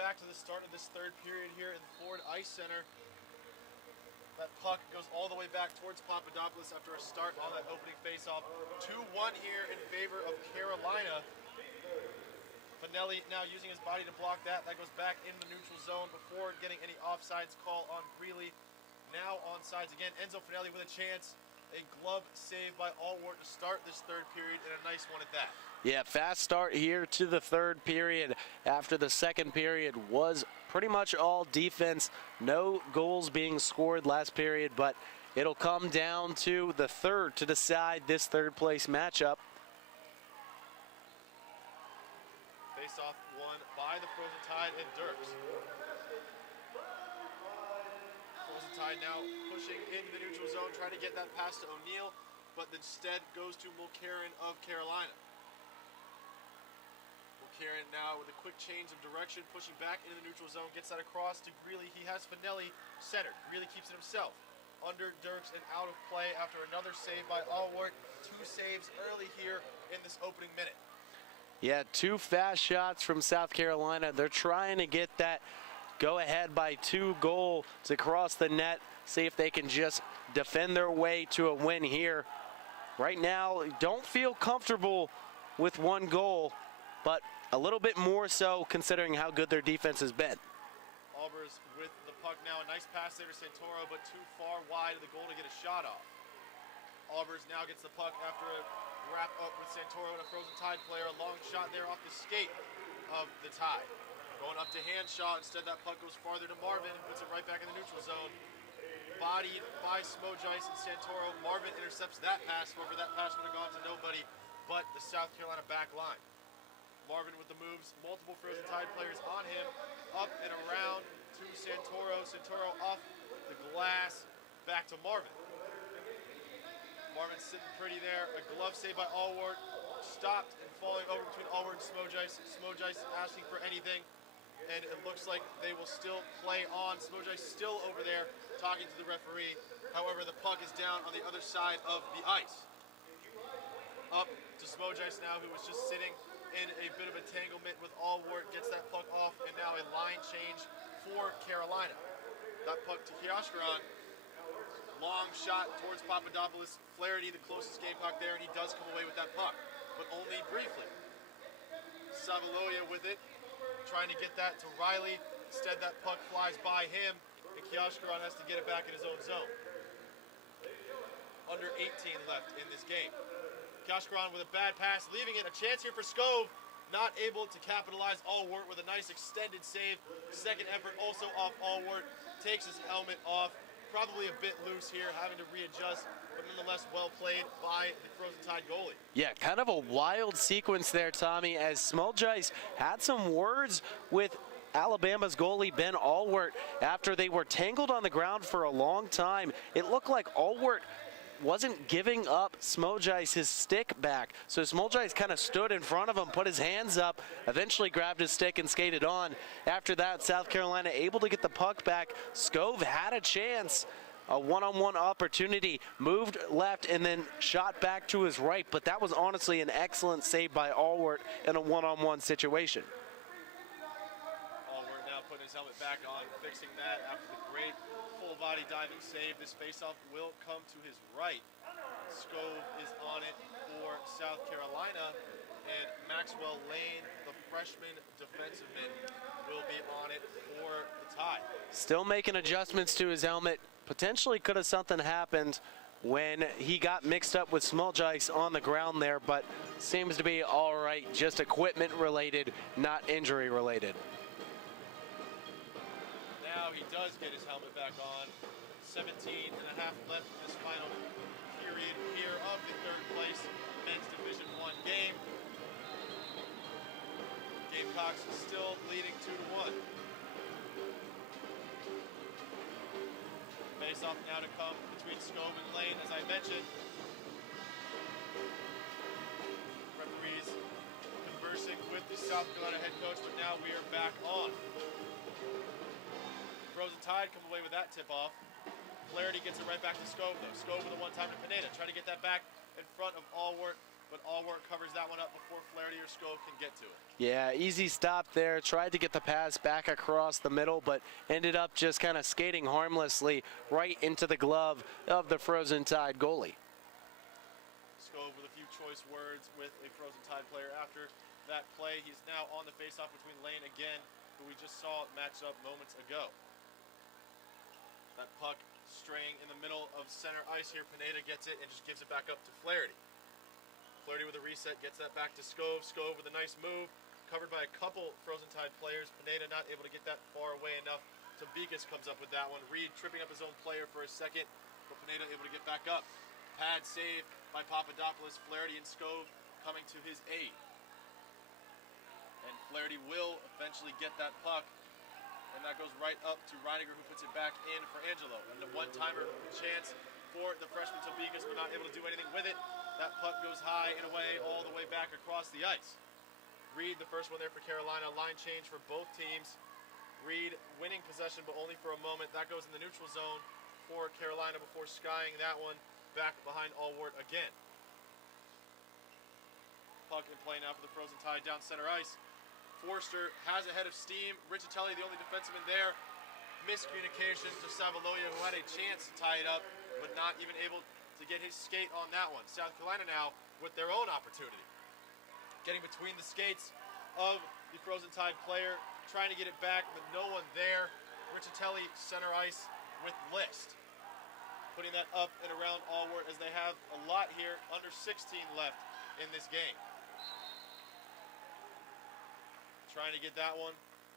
back to the start of this third period here in Ford Ice Center. That puck goes all the way back towards Papadopoulos after a start on that opening faceoff. 2-1 here in favor of Carolina. Finelli now using his body to block that. That goes back in the neutral zone before getting any offsides call on Greeley. Now onside again. Enzo Finelli with a chance. A glove save by Allward to start this third period, and a nice one at that. Yeah, fast start here to the third period after the second period was pretty much all defense. No goals being scored last period, but it'll come down to the third to decide this third place matchup. Face-off won by the Frozen Tide and Dirks. Frozen Tide now pushing into the neutral zone, trying to get that pass to O'Neill, but instead goes to Mulcairn of Carolina. Mulcairn now with a quick change of direction, pushing back into the neutral zone, gets that across to Greeley. He has Finelli centered. Greeley keeps it himself. Under Dirks and out of play after another save by Allward. 2 saves early here in this opening minute. Yeah, 2 fast shots from South Carolina. They're trying to get that go ahead by 2 goal to cross the net, see if they can just defend their way to a win here. Right now, don't feel comfortable with 1 goal, but a little bit more so considering how good their defense has been. Albers with the puck now. A nice pass there to Santoro, but too far wide of the goal to get a shot off. Albers now gets the puck after a wrap up with Santoro and a Frozen Tide player. A long shot there off the skate of the Tide. Going up to Hanshaw. Instead, that puck goes farther to Marvin. Puts it right back in the neutral zone. Bodied by Smojais and Santoro. Marvin intercepts that pass. However, that pass would have gone to nobody but the South Carolina back line. Marvin with the moves. Multiple Frozen Tide players on him. Up and around to Santoro. Santoro off the glass. Back to Marvin. Marvin sitting pretty there. A glove save by Allward. Stopped and falling over between Allward and Smojais. Smojais asking for anything. And it looks like they will still play on. Smojais still over there talking to the referee. However, the puck is down on the other side of the ice. Up to Smojais now, who was just sitting in a bit of entanglement with Allward. Gets that puck off, and now a line change for Carolina. That puck to Kioshkaran. Long shot towards Papadopoulos. Flaherty, the closest Gamecock there, and he does come away with that puck, but only briefly. Savaloya with it, trying to get that to Riley. Instead, that puck flies by him, and Kioshkaran has to get it back in his own zone. Under 18 left in this game. Kioshkaran with a bad pass, leaving it a chance here for Skov. Not able to capitalize. Allward with a nice extended save. Second effort also off Allward. Takes his helmet off. Probably a bit loose here, having to readjust, but nonetheless well played by the Frozen Tide goalie. Yeah, kind of a wild sequence there, Tommy, as Smoljice had some words with Alabama's goalie Ben Allward after they were tangled on the ground for a long time. It looked like Allward wasn't giving up Smoljice his stick back. So Smoljice kind of stood in front of him, put his hands up, eventually grabbed his stick and skated on. After that, South Carolina able to get the puck back. Skov had a chance, a one-on-one opportunity, moved left and then shot back to his right, but that was honestly an excellent save by Allward in a one-on-one situation. Allward now putting his helmet back on, fixing that after the great full-body diving save. This faceoff will come to his right. Skov is on it for South Carolina, and Maxwell Lane, the freshman defenseman, will be on it for the Tide. Still making adjustments to his helmet. Potentially could have something happened when he got mixed up with Smoljice on the ground there, but seems to be all right, just equipment related, not injury related. Now he does get his helmet back on. 17 and a half left in this final period here of the third place men's Division I game. Gamecocks still leading 2-1. Face-off now to come between Skov and Lane, as I mentioned. Referees conversing with the South Carolina head coach, but now we are back on. Frozen Tide come away with that tip-off. Flaherty gets it right back to Skov, though. Skov with a one-time to Pineda, trying to get that back in front of Allward. but Allward covers that one up before Flaherty or Skove can get to it. Yeah, easy stop there. Tried to get the pass back across the middle, but ended up just kind of skating harmlessly right into the glove of the Frozen Tide goalie. Skove with a few choice words with a Frozen Tide player after that play. He's now on the faceoff between Lane again, who we just saw match up moments ago. That puck straying in the middle of center ice here. Pineda gets it and just gives it back up to Flaherty. Flaherty with a reset gets that back to Skove. Skove with a nice move, covered by a couple Frozen Tide players. Pineda not able to get that far away enough. So Bekas comes up with that one. Reed tripping up his own player for a second, but Pineda able to get back up. Pad save by Papadopoulos. Flaherty and Skove coming to his aid. And Flaherty will eventually get that puck. And that goes right up to Reiniger, who puts it back in for Angelo. And the one-timer chance for the freshman Tobikas, but not able to do anything with it. That puck goes high and away, all the way back across the ice. Reed, the first one there for Carolina. Line change for both teams. Reed winning possession, but only for a moment. That goes in the neutral zone for Carolina before skying that one back behind Allward again. Puck in play now for the Frozen Tide down center ice. Forster has a head of steam. Riccitelli, the only defenseman there. Miscommunication to Savaloya, who had a chance to tie it up, but not even able to get his skate on that one. South Carolina now with their own opportunity. Getting between the skates of the Frozen Tide player, trying to get it back, but no one there. Riccitelli center ice with List. Putting that up and around Allward as they have a lot here, under 16 left in this game. Trying to get that one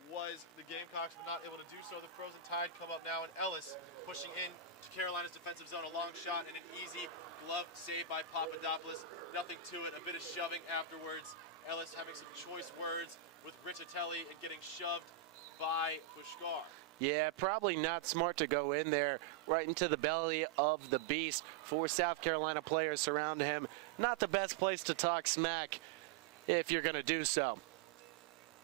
was the Gamecocks, but not able to do so. The Frozen Tide come up now, and Ellis pushing in to Carolina's defensive zone. A long shot and an easy glove save by Papadopoulos. Nothing to it, a bit of shoving afterwards. Ellis having some choice words with Riccitelli and getting shoved by Pushkar. Yeah, probably not smart to go in there right into the belly of the beast. Four South Carolina players surround him. Not the best place to talk smack if you're going to do so.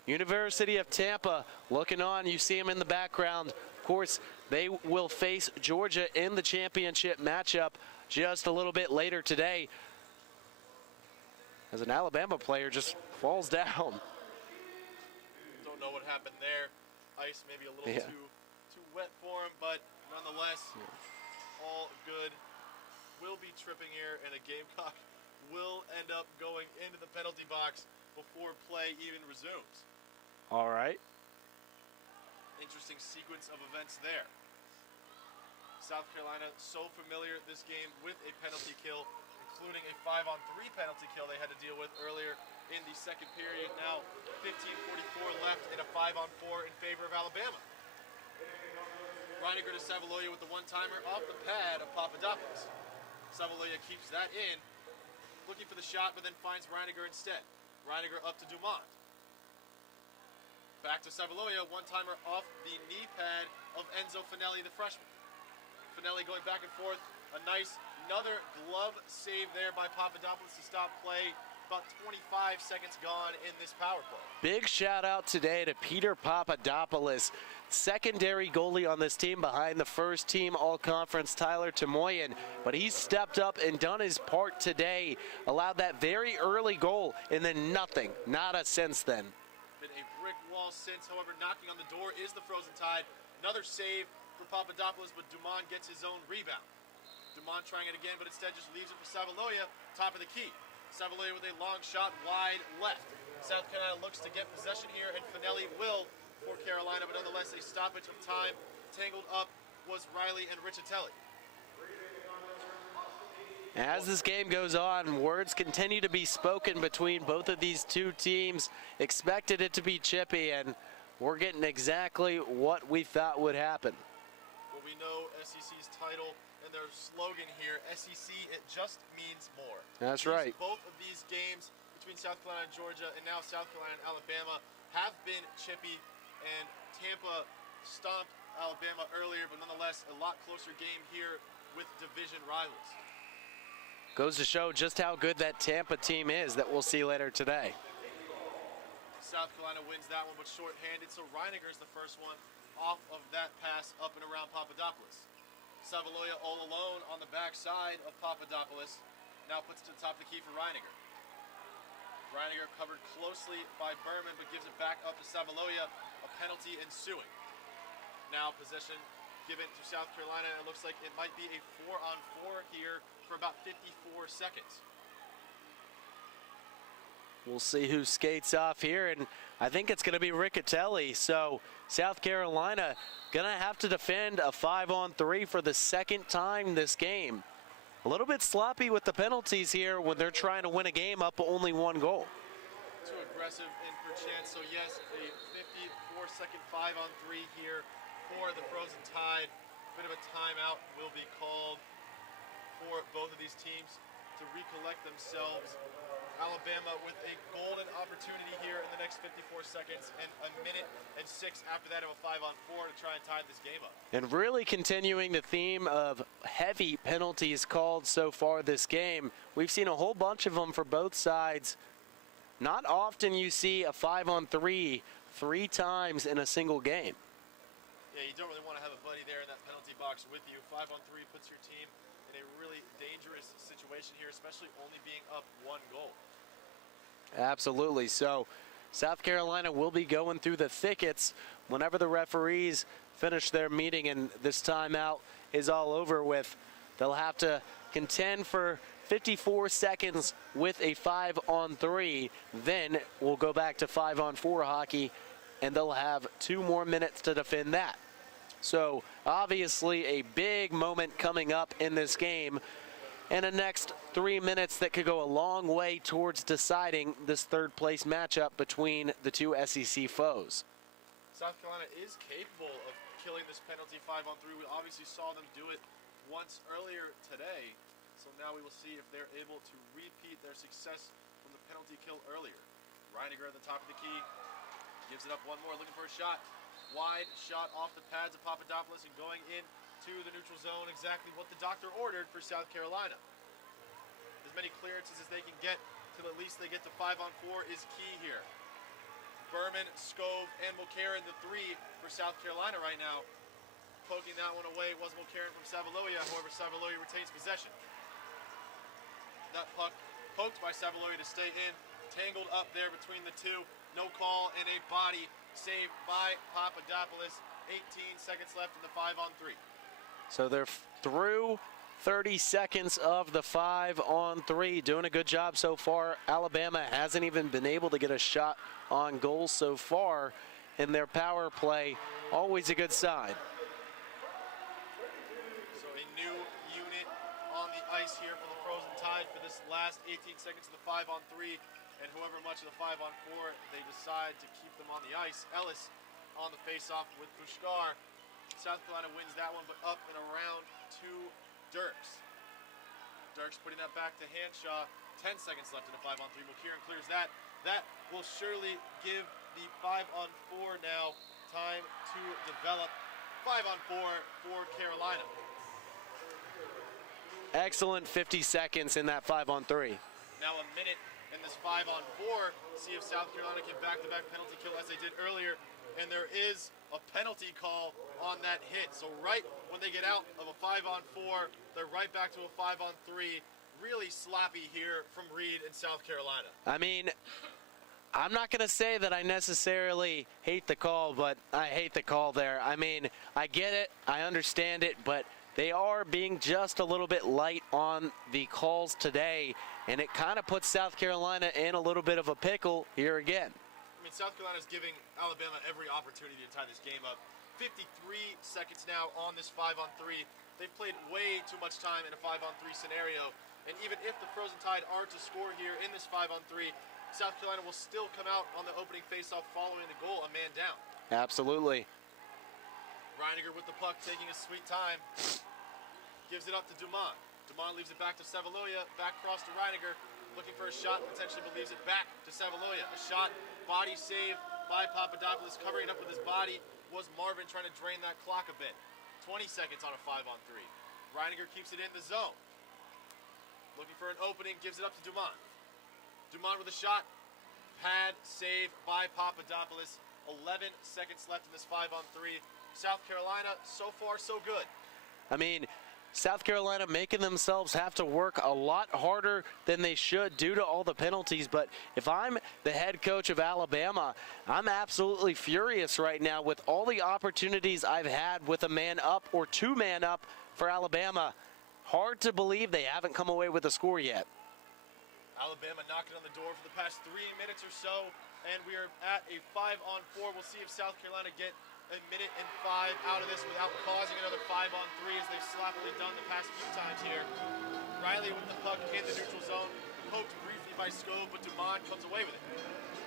University of Tampa looking on. You see him in the background. Of course, they will face Georgia in the championship matchup just a little bit later today, as an Alabama player just falls down. Don't know what happened there. Ice maybe a little too wet for him, but nonetheless, all good. Will be tripping here, and a Gamecock will end up going into the penalty box before play even resumes. All right. Interesting sequence of events there. South Carolina so familiar this game with a penalty kill, including a 5-on-3 penalty kill they had to deal with earlier in the second period. Now 15:44 left in a 5-on-4 in favor of Alabama. Reiniger to Savaloya with the one-timer off the pad of Papadopoulos. Savaloya keeps that in, looking for the shot, but then finds Reiniger instead. Reiniger up to Dumont. Back to Savaloya, one-timer off the knee pad of Enzo Finelli, the freshman. Finelli going back and forth. Another glove save there by Papadopoulos to stop play. About 25 seconds gone in this power play. Big shout out today to Peter Papadopoulos, secondary goalie on this team behind the first team all-conference Tyler Tamoyan. But he's stepped up and done his part today. Allowed that very early goal and then nothing, nada since then. Been a brick wall since, however, knocking on the door is the Frozen Tide. Another save for Papadopoulos, but Dumont gets his own rebound. Dumont trying it again, but instead just leaves it for Savaloya, top of the key. Savaloya with a long shot wide left. South Carolina looks to get possession here, and Finelli will for Carolina, but nonetheless a stoppage of time. Tangled up was Riley and Riccitelli. As this game goes on, words continue to be spoken between both of these two teams. Expected it to be chippy, and we're getting exactly what we thought would happen. Well, we know SEC's title and their slogan here, SEC, it just means more. That's right. Both of these games between South Carolina and Georgia, and now South Carolina and Alabama, have been chippy, and Tampa stomped Alabama earlier, but nonetheless a lot closer game here with division rivals. Goes to show just how good that Tampa team is that we'll see later today. South Carolina wins that one, but short-handed, so Reiniger's the first one off of that pass up and around Papadopoulos. Savaloya all alone on the backside of Papadopoulos. Now puts it to the top of the key for Reiniger. Reiniger covered closely by Berman, but gives it back up to Savaloya. A penalty ensuing. Now possession given to South Carolina, and it looks like it might be a 4-on-4 here for about 54 seconds. We'll see who skates off here, and I think it's going to be Riccatelli. So South Carolina going to have to defend a 5-on-3 for the second time this game. A little bit sloppy with the penalties here when they're trying to win a game up only 1 goal. Too aggressive and per chance. So yes, a 54-second 5-on-3 here for the Frozen Tide. Bit of a timeout will be called for both of these teams to recollect themselves. Alabama with a golden opportunity here in the next 54 seconds and a minute and 6 after that of a 5-on-4 to try and tie this game up. And really continuing the theme of heavy penalties called so far this game. We've seen a whole bunch of them for both sides. Not often you see a 5-on-3 3 times in a single game. Yeah, you don't really want to have a buddy there in that penalty box with you. 5-on-3 puts your team in a really dangerous situation here, especially only being up 1 goal. Absolutely. So South Carolina will be going through the thickets whenever the referees finish their meeting and this timeout is all over with. They'll have to contend for 54 seconds with a 5-on-3. Then we'll go back to 5-on-4 hockey, and they'll have 2 more minutes to defend that. So obviously a big moment coming up in this game, and the next 3 minutes that could go a long way towards deciding this 3rd place matchup between the 2 SEC foes. South Carolina is capable of killing this penalty 5-on-3. We obviously saw them do it once earlier today, so now we will see if they're able to repeat their success from the penalty kill earlier. Reiniger at the top of the key, gives it up 1 more, looking for a shot. Wide shot off the pads of Papadopoulos and going in to the neutral zone, exactly what the doctor ordered for South Carolina. As many clearances as they can get till at least they get to 5-on-4 is key here. Berman, Scove, and Mulcairn, the 3 for South Carolina right now. Poking that one away was Mulcairn from Savaloya. However, Savaloya retains possession. That puck poked by Savaloya to stay in. Tangled up there between the 2. No call and a body saved by Papadopoulos. 18 seconds left in the 5-on-3. So they're through 30 seconds of the 5-on-3. Doing a good job so far. Alabama hasn't even been able to get a shot on goal so far in their power play. Always a good sign. So a new unit on the ice here for the Frozen Tide for this last 18 seconds of the 5-on-3. And however much of the 5-on-4 they decide to keep them on the ice. Ellis on the face-off with Pushkar. South Carolina wins that one, but up and around to Dirks. Dirks putting that back to Hanshaw. 10 seconds left in the 5-on-3. Mulcairn clears that. That will surely give the 5-on-4 now time to develop. 5-on-4 for Carolina. Excellent 50 seconds in that 5-on-3. Now a minute in this 5-on-4. See if South Carolina can back-to-back penalty kill as they did earlier. And there is a penalty call on that hit. So right when they get out of a 5-on-4, they're right back to a 5-on-3. Really sloppy here from Reed in South Carolina. I mean, I'm not going to say that I necessarily hate the call, but I hate the call there. I mean, I get it, I understand it, but they are being just a little bit light on the calls today, and it kind of puts South Carolina in a little bit of a pickle here again. I mean, South Carolina is giving Alabama every opportunity to tie this game up. 53 seconds now on this 5-on-3. They've played way too much time in a 5-on-3 scenario. And even if the Frozen Tide are to score here in this 5-on-3, South Carolina will still come out on the opening faceoff following the goal, a man down. Absolutely. Reiniger with the puck, taking his sweet time. Gives it up to Dumont. Dumont leaves it back to Savaloya. Back across to Reiniger. Looking for a shot, potentially, but leaves it back to Savaloya. A shot, body save by Papadopoulos, covering it up with his body. Was Marvin trying to drain that clock a bit. 20 seconds on a 5-on-3. Reiniger keeps it in the zone. Looking for an opening, gives it up to Dumont. Dumont with a shot. Pad save by Papadopoulos. 11 seconds left in this 5-on-3. South Carolina, so far so good. I mean, South Carolina making themselves have to work a lot harder than they should due to all the penalties. But if I'm the head coach of Alabama, I'm absolutely furious right now with all the opportunities I've had with a man up or two man up for Alabama. Hard to believe they haven't come away with a score yet. Alabama knocking on the door for the past 3 minutes or so, and we are at a 5-on-4. We'll see if South Carolina get a minute and 5 out of this without causing another 5-on-3 as they've sloppily done the past few times here. Riley with the puck in the neutral zone, poked briefly by Scove, but Dumont comes away with it.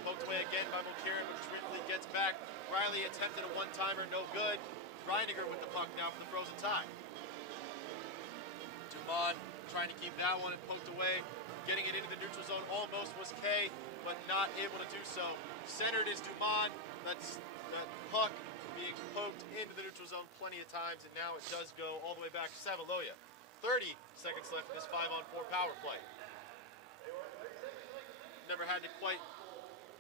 Poked away again by Mulcairn, but Trinley gets back. Riley attempted a one-timer, no good. Reiniger with the puck now for the frozen tie. Dumont trying to keep that one and poked away. Getting it into the neutral zone almost was Kay, but not able to do so. Centered is Dumont. That's that puck being poked into the neutral zone plenty of times, and now it does go all the way back to Savaloya. 30 seconds left in this 5-on-4 power play. Never had to quite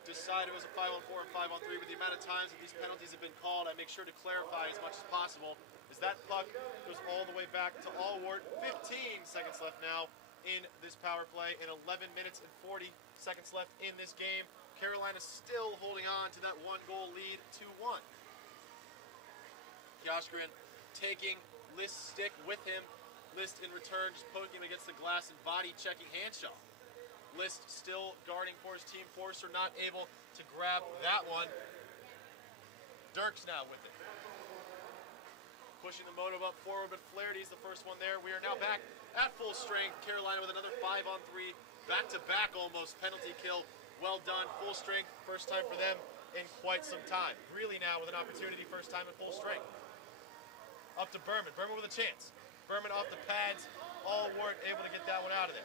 decide it was a 5-on-4 and 5-on-3, but the amount of times that these penalties have been called, I make sure to clarify as much as possible, as that puck goes all the way back to Allward. 15 seconds left now in this power play, and 11 minutes and 40 seconds left in this game. Carolina still holding on to that 1-goal lead, 2-1. Kioskren taking List's stick with him. List in return just poking him against the glass and body checking Hanshaw. List still guarding for his team. Forster not able to grab that one. Dirks now with it. Pushing the motive up forward, but Flaherty's the first one there. We are now back at full strength. Carolina with another 5-on-3. Back-to-back almost penalty kill. Well done, full strength. First time for them in quite some time. Really now with an opportunity, first time at full strength. Up to Berman. Berman with a chance. Berman off the pads. All weren't able to get that one out of there.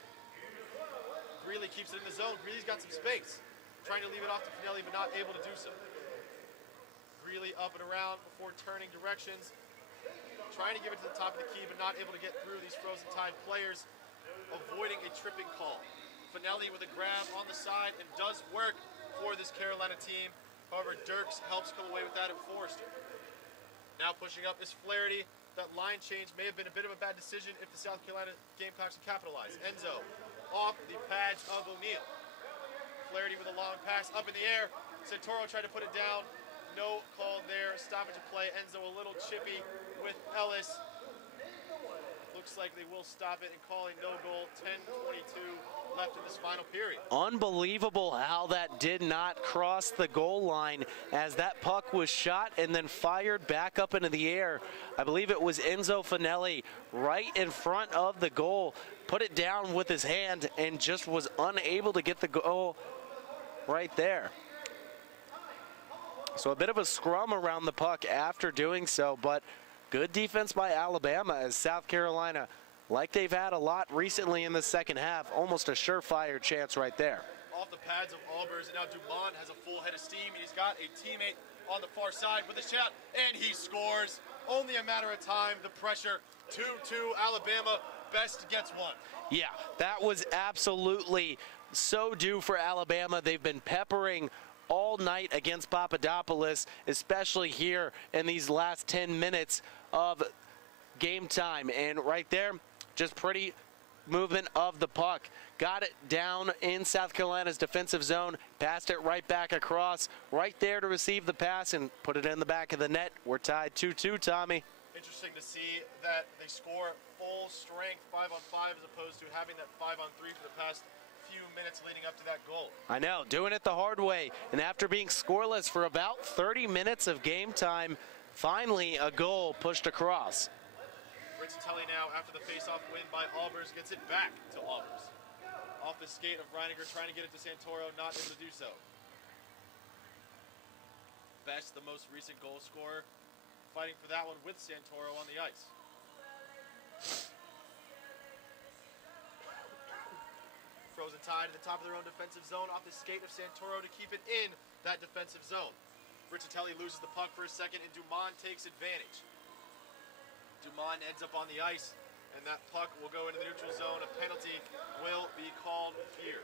Greeley keeps it in the zone. Greeley's got some space. Trying to leave it off to Pinelli, but not able to do so. Greeley up and around before turning directions. Trying to give it to the top of the key, but not able to get through these frozen tide players. Avoiding a tripping call. Finelli with a grab on the side and does work for this Carolina team. However, Dirks helps come away with that and Forrester. Now pushing up is Flaherty. That line change may have been a bit of a bad decision if the South Carolina Gamecocks had capitalized. Enzo off the pads of O'Neal. Flaherty with a long pass up in the air. Santoro tried to put it down. No call there. Stoppage of play. Enzo a little chippy with Ellis. Looks like they will stop it and calling no goal. 10:22 left in this final period. Unbelievable how that did not cross the goal line as that puck was shot and then fired back up into the air. I believe it was Enzo Finelli right in front of the goal. Put it down with his hand and just was unable to get the goal right there. So a bit of a scrum around the puck after doing so, but good defense by Alabama as South Carolina, like they've had a lot recently in the second half, almost a surefire chance right there. Off the pads of Albers, and now Dumont has a full head of steam, and he's got a teammate on the far side with a shot, and he scores. Only a matter of time, the pressure, 2-2, Alabama, best gets one. Yeah, that was absolutely so due for Alabama. They've been peppering all night against Papadopoulos, especially here in these last 10 minutes of game time. And right there, just pretty movement of the puck. Got it down in South Carolina's defensive zone, passed it right back across, right there to receive the pass and put it in the back of the net. We're tied 2-2, Tommy. Interesting to see that they score full strength 5-on-5 as opposed to having that 5-on-3 for the past few minutes leading up to that goal. I know, doing it the hard way. And after being scoreless for about 30 minutes of game time, finally a goal pushed across. Rizzatelli now, after the face-off win by Albers, gets it back to Albers. Off the skate of Reiniger, trying to get it to Santoro, not able to do so. Best, the most recent goal scorer, fighting for that one with Santoro on the ice. Frozen Tide at the top of their own defensive zone, off the skate of Santoro to keep it in that defensive zone. Rizzatelli loses the puck for a second, and Dumont takes advantage. Dumont ends up on the ice, and that puck will go into the neutral zone. A penalty will be called here.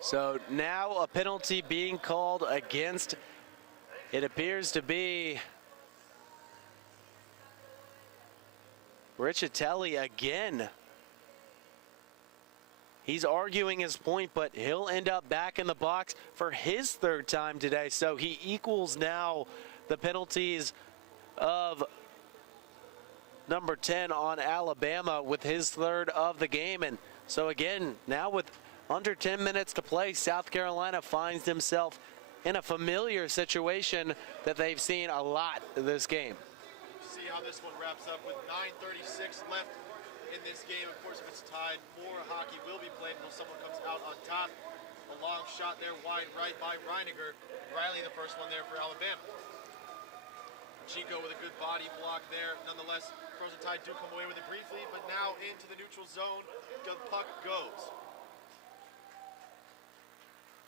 So now a penalty being called against, it appears to be Richatelli again. He's arguing his point, but he'll end up back in the box for his third time today. So he equals now the penalties of number 10 on Alabama with his third of the game. And so again, now with under 10 minutes to play, South Carolina finds himself in a familiar situation that they've seen a lot this game. See how this one wraps up with 9:36 left in this game. Of course, if it's tied, more hockey will be played until someone comes out on top. A long shot there, wide right by Reiniger. Riley, the first one there for Alabama. Chico with a good body block there. Nonetheless, Frozen Tide do come away with it briefly, but now into the neutral zone, the puck goes.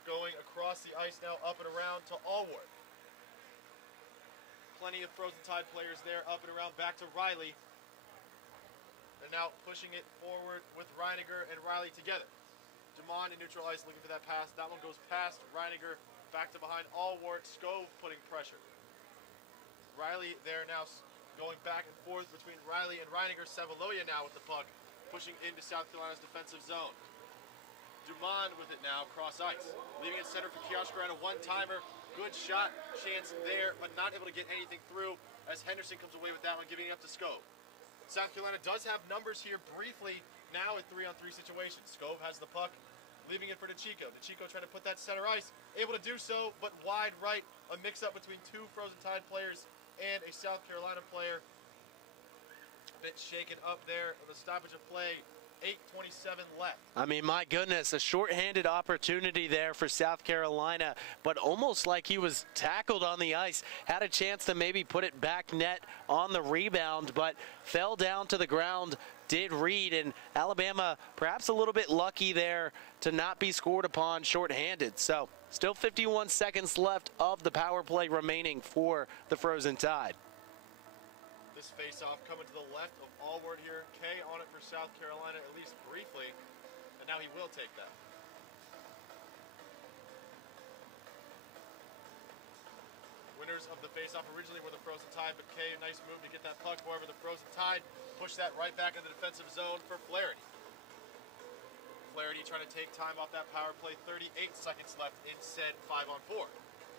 Going across the ice now, up and around to Allward. Plenty of Frozen Tide players there, up and around, back to Riley. They're now pushing it forward with Reiniger and Riley together. Dumont in neutral ice looking for that pass. That one goes past Reiniger, back to behind Allward. Skove putting pressure. Riley there now going back and forth between Riley and Reiniger. Savaloya now with the puck, pushing into South Carolina's defensive zone. Dumont with it now, cross ice. Leaving it center for Kioshkar, a one-timer. Good shot, chance there, but not able to get anything through as Henderson comes away with that one, giving it up to Skove. South Carolina does have numbers here briefly, now a 3-on-3 situation. Skove has the puck, leaving it for DeChico. DeChico trying to put that center ice, able to do so, but wide right, a mix-up between two Frozen Tide players and a South Carolina player. A bit shaken up there, the stoppage of play. 8:27 left. I mean, my goodness, a shorthanded opportunity there for South Carolina, but almost like he was tackled on the ice. Had a chance to maybe put it back net on the rebound, but fell down to the ground, did read, and Alabama perhaps a little bit lucky there to not be scored upon shorthanded. So still 51 seconds left of the power play remaining for the Frozen Tide. This face-off coming to the left of Allward here. Kay on it for South Carolina, at least briefly. And now he will take that. Winners of the face-off originally were the Frozen Tide, but Kay, nice move to get that puck. However, the Frozen Tide push that right back in the defensive zone for Flaherty. Flaherty trying to take time off that power play. 38 seconds left in said 5-on-4.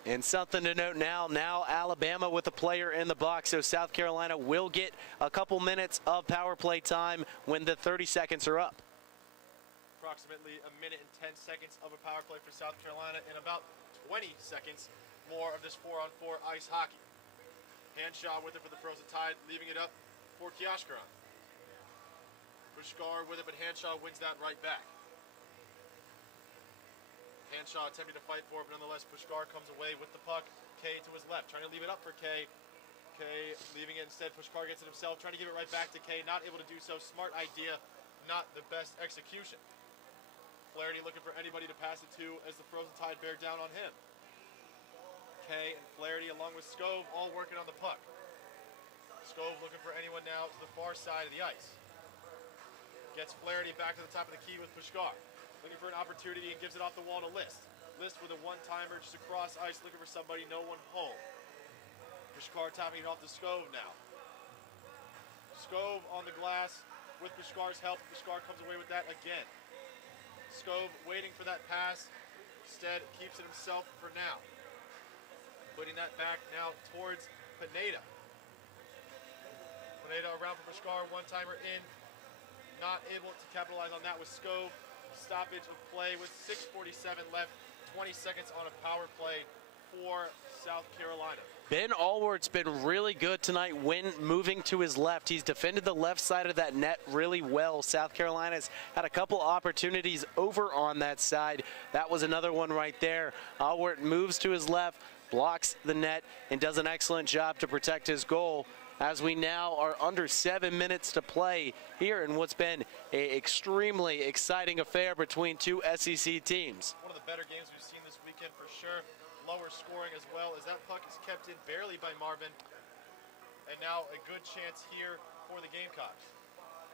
And something to note now Alabama with a player in the box, so South Carolina will get a couple minutes of power play time when the 30 seconds are up. Approximately a minute and 10 seconds of a power play for South Carolina, and about 20 seconds more of this 4-on-4 ice hockey. Hanshaw with it for the Frozen Tide, leaving it up for Kioshkaran. Pushkar with it, but Hanshaw wins that right back. Hanshaw attempting to fight for it, but nonetheless, Pushkar comes away with the puck. Kay to his left, trying to leave it up for Kay. Kay leaving it instead. Pushkar gets it himself, trying to give it right back to Kay. Not able to do so. Smart idea, not the best execution. Flaherty looking for anybody to pass it to as the Frozen Tide bear down on him. Kay and Flaherty along with Skove all working on the puck. Skove looking for anyone now to the far side of the ice. Gets Flaherty back to the top of the key with Pushkar. Looking for an opportunity and gives it off the wall to List. List with a one-timer just across ice, looking for somebody, no one home. Pushkar tapping it off to Skove now. Skove on the glass with Pushkar's help. Pushkar comes away with that again. Skove waiting for that pass. Instead, keeps it himself for now. Putting that back now towards Pineda. Pineda around for Pushkar, one-timer in. Not able to capitalize on that with Skove. Stoppage of play with 6:47 left, 20 seconds on a power play for South Carolina. Ben Allward's been really good tonight when moving to his left. He's defended the left side of that net really well. South Carolina's had a couple opportunities over on that side. That was another one right there. Allward moves to his left, blocks the net, and does an excellent job to protect his goal, as we now are under 7 minutes to play here in what's been an extremely exciting affair between two SEC teams. One of the better games we've seen this weekend for sure. Lower scoring as well, as that puck is kept in barely by Marvin. And now a good chance here for the Gamecocks.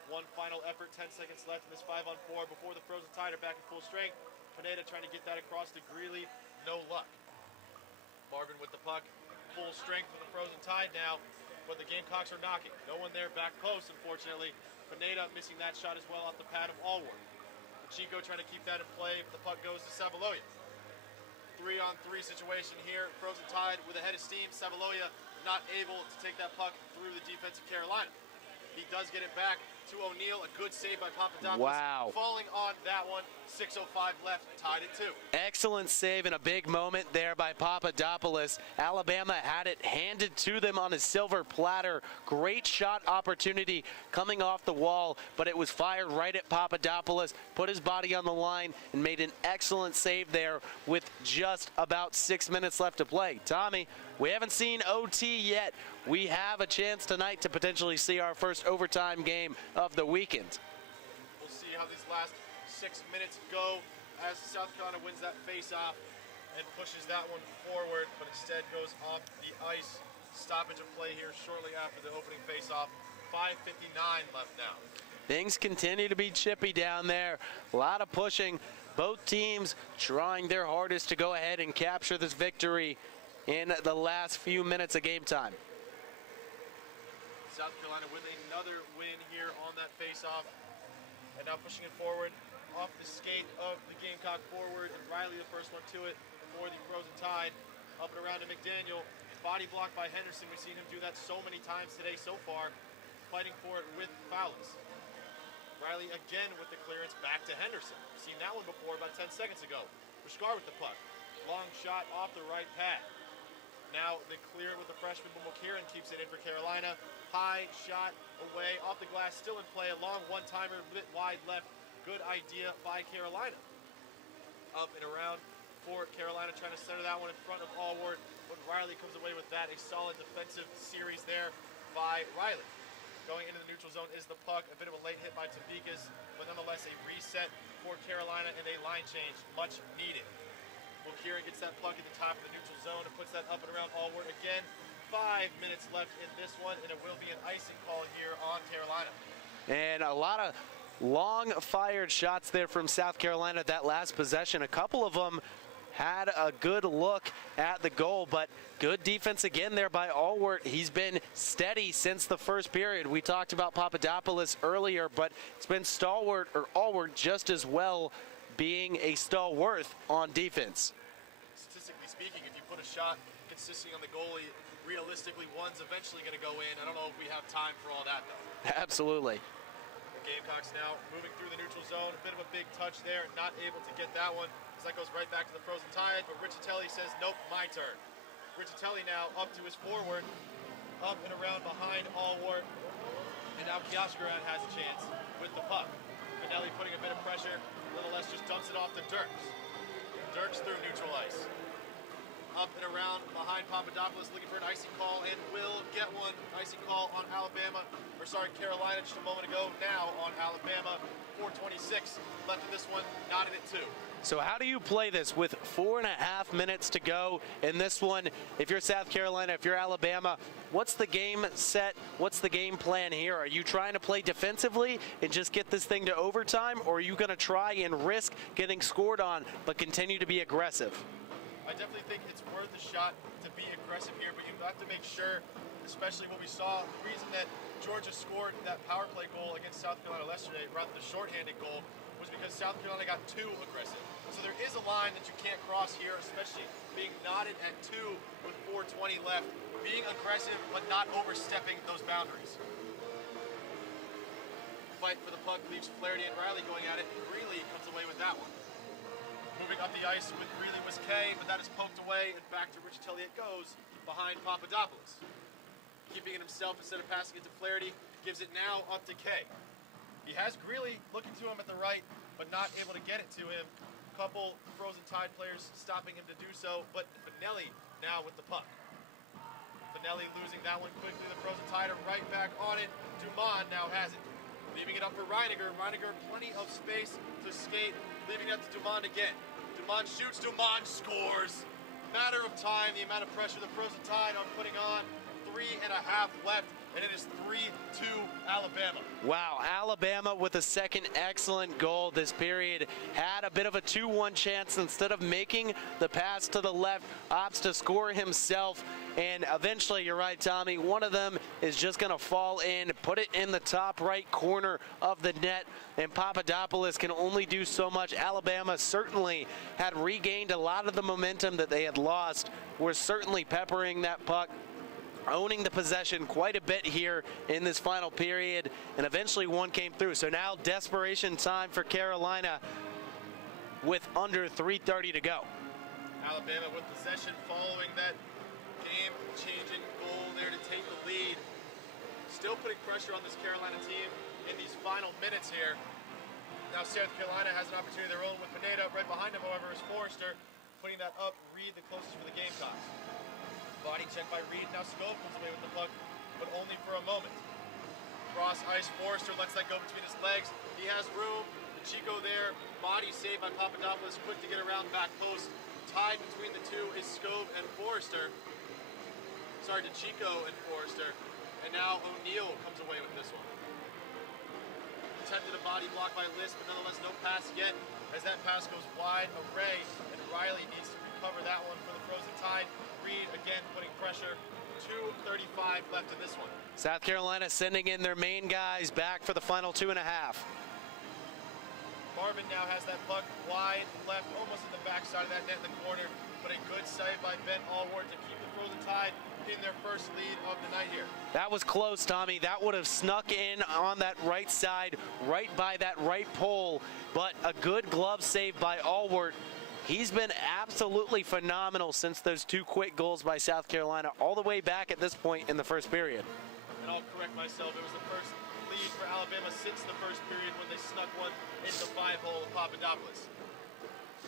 One final effort, 10 seconds left in this 5-on-4 before the Frozen Tide are back in full strength. Pineda trying to get that across to Greeley, no luck. Marvin with the puck, full strength for the Frozen Tide now. but the Gamecocks are knocking. No one there back post, unfortunately. Pineda missing that shot as well off the pad of Allward. Chico trying to keep that in play, but the puck goes to Savaloya. 3-on-3 situation here. Frozen Tide with a head of steam. Savaloya not able to take that puck through the defense of Carolina. He does get it back to O'Neal. A good save by Papadopoulos. Wow. Falling on that one. 6:05 left, tied at 2. Excellent save and a big moment there by Papadopoulos. Alabama had it handed to them on a silver platter. Great shot opportunity coming off the wall, but it was fired right at Papadopoulos, put his body on the line, and made an excellent save there with just about 6 minutes left to play. Tommy, we haven't seen OT yet. We have a chance tonight to potentially see our first overtime game of the weekend. We'll see how these last 6 minutes go as South Carolina wins that face-off and pushes that one forward, but instead goes off the ice. Stoppage of play here shortly after the opening face-off. 5:59 left now. Things continue to be chippy down there. A lot of pushing. Both teams trying their hardest to go ahead and capture this victory in the last few minutes of game time. South Carolina with another win here on that face-off. And now pushing it forward off the skate of the Gamecock forward. And Riley the first one to it for the Frozen Tide. Up and around to McDaniel. Body blocked by Henderson. We've seen him do that so many times today so far. Fighting for it with Fowles. Riley again with the clearance back to Henderson. We've seen that one before about 10 seconds ago. Bushkar with the puck. Long shot off the right pad. Now the clear with the freshman, but McKieran keeps it in for Carolina. High shot away off the glass, still in play. A long one-timer, a bit wide left. Good idea by Carolina. Up and around for Carolina, trying to center that one in front of Allward. But Riley comes away with that. A solid defensive series there by Riley. Going into the neutral zone is the puck. A bit of a late hit by Tabikas, but nonetheless a reset for Carolina and a line change, much needed. Kieran gets that puck at the top of the neutral zone and puts that up and around Allward again. 5 minutes left in this one, and it will be an icing call here on Carolina. And a lot of long fired shots there from South Carolina that last possession. A couple of them had a good look at the goal, but good defense again there by Allward. He's been steady since the first period. We talked about Papadopoulos earlier, but it's been Allward just as well, being a stalwart on defense. Statistically speaking, if you put a shot consisting on the goalie, realistically one's eventually going to go in. I don't know if we have time for all that though. Absolutely. The Gamecocks now moving through the neutral zone. A bit of a big touch there, not able to get that one. As that goes right back to the Frozen Tide, but Richatelli says, nope, my turn. Richatelli now up to his forward, up and around behind Allward. And now Kioskran has a chance with the puck. Finelli putting a bit of pressure, nonetheless just dumps it off to Dirks. Dirks through neutral ice. Up and around behind Papadopoulos, looking for an icing call, and will get one. Icing call on Carolina just a moment ago. Now on Alabama. 4:26 left in this one, knotted at 2. So how do you play this with 4.5 minutes to go in this one? If you're South Carolina, if you're Alabama, what's the game set? What's the game plan here? Are you trying to play defensively and just get this thing to overtime, or are you going to try and risk getting scored on but continue to be aggressive? I definitely think it's worth a shot to be aggressive here, but you have to make sure, especially what we saw, the reason that Georgia scored that power play goal against South Carolina yesterday, rather than the shorthanded goal, was because South Carolina got too aggressive. So there is a line that you can't cross here, especially being knotted at 2 with 4:20 left. Being aggressive, but not overstepping those boundaries. Fight for the puck leaves Flaherty and Riley going at it. Greeley comes away with that one. Moving up the ice with Greeley was Kay, but that is poked away, and back to Richatelli it goes behind Papadopoulos. Keeping it himself instead of passing it to Flaherty, gives it now up to Kay. He has Greeley looking to him at the right, but not able to get it to him. Couple Frozen Tide players stopping him to do so, but Finelli now with the puck. Finelli losing that one quickly. The Frozen Tide are right back on it. Dumont now has it. Leaving it up for Reiniger. Reiniger plenty of space to skate. Leaving it up to Dumont again. Dumont shoots. Dumont scores. Matter of time, the amount of pressure the Frozen Tide are putting on. 3.5 left, and it is 3-2 Alabama. Wow, Alabama with a second excellent goal this period had a bit of a 2-1 chance. Instead of making the pass to the left, opts to score himself. And eventually, you're right, Tommy, one of them is just going to fall in, put it in the top right corner of the net, and Papadopoulos can only do so much. Alabama certainly had regained a lot of the momentum that they had lost. We're certainly peppering that puck, owning the possession quite a bit here in this final period, and eventually one came through. So now desperation time for Carolina with under 3:30 to go. Alabama with possession following that game-changing goal there to take the lead. Still putting pressure on this Carolina team in these final minutes here. Now South Carolina has an opportunity of their own with Pineda. Right behind him, however, is Forrester. Putting that up, Reed the closest for the Gamecocks. Body check by Reed. Now Scope comes away with the puck, but only for a moment. Cross ice, Forrester lets that go between his legs. He has room. The Chico there. Body saved by Papadopoulos. Quick to get around back post. Tied between the two is Scope and Forrester. Sorry, DeChico and Forrester. And now O'Neal comes away with this one. Attempted a body block by List, but nonetheless no pass yet. As that pass goes wide, Array and Riley needs to recover that one for the Frozen Tide. Reed again putting pressure. 2:35 left in this one. South Carolina sending in their main guys back for the final 2.5. Marvin now has that puck wide left, almost in the backside of that net in the corner. But a good save by Ben Allward to keep the Frozen Tide in their first lead of the night here. That was close, Tommy. That would have snuck in on that right side, right by that right pole. But a good glove save by Allward. He's been absolutely phenomenal since those two quick goals by South Carolina, all the way back at this point in the first period. And I'll correct myself. It was the first lead for Alabama since the first period when they snuck one into the 5-hole of Papadopoulos.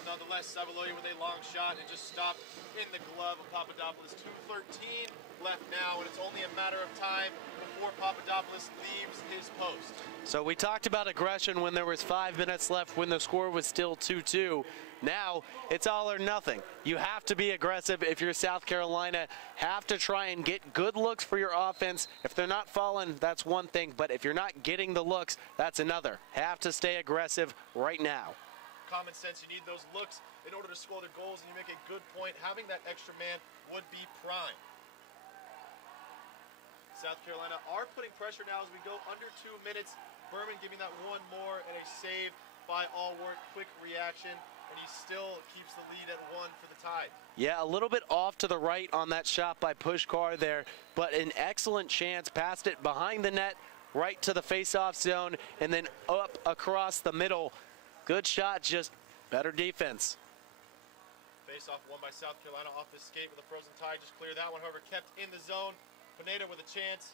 Nonetheless, Savaloya with a long shot and just stopped in the glove of Papadopoulos. 2:13 left now, and it's only a matter of time before Papadopoulos leaves his post. So we talked about aggression when there was 5 minutes left, when the score was still 2-2. Now it's all or nothing. You have to be aggressive if you're South Carolina. Have to try and get good looks for your offense. If they're not falling, that's one thing, but if you're not getting the looks, that's another. Have to stay aggressive right now. Common sense, you need those looks in order to score the goals, and you make a good point. Having that extra man would be prime. South Carolina are putting pressure now as we go under 2 minutes. Berman giving that one more and a save by Allward. Quick reaction, and he still keeps the lead at 1 for the Tide. Yeah, a little bit off to the right on that shot by Pushkar there, but an excellent chance. Passed it behind the net, right to the face-off zone, and then up across the middle. Good shot, just better defense. Face-off won by South Carolina off the skate with the Frozen Tide. Just clear that one, however, kept in the zone. Pineda with a chance.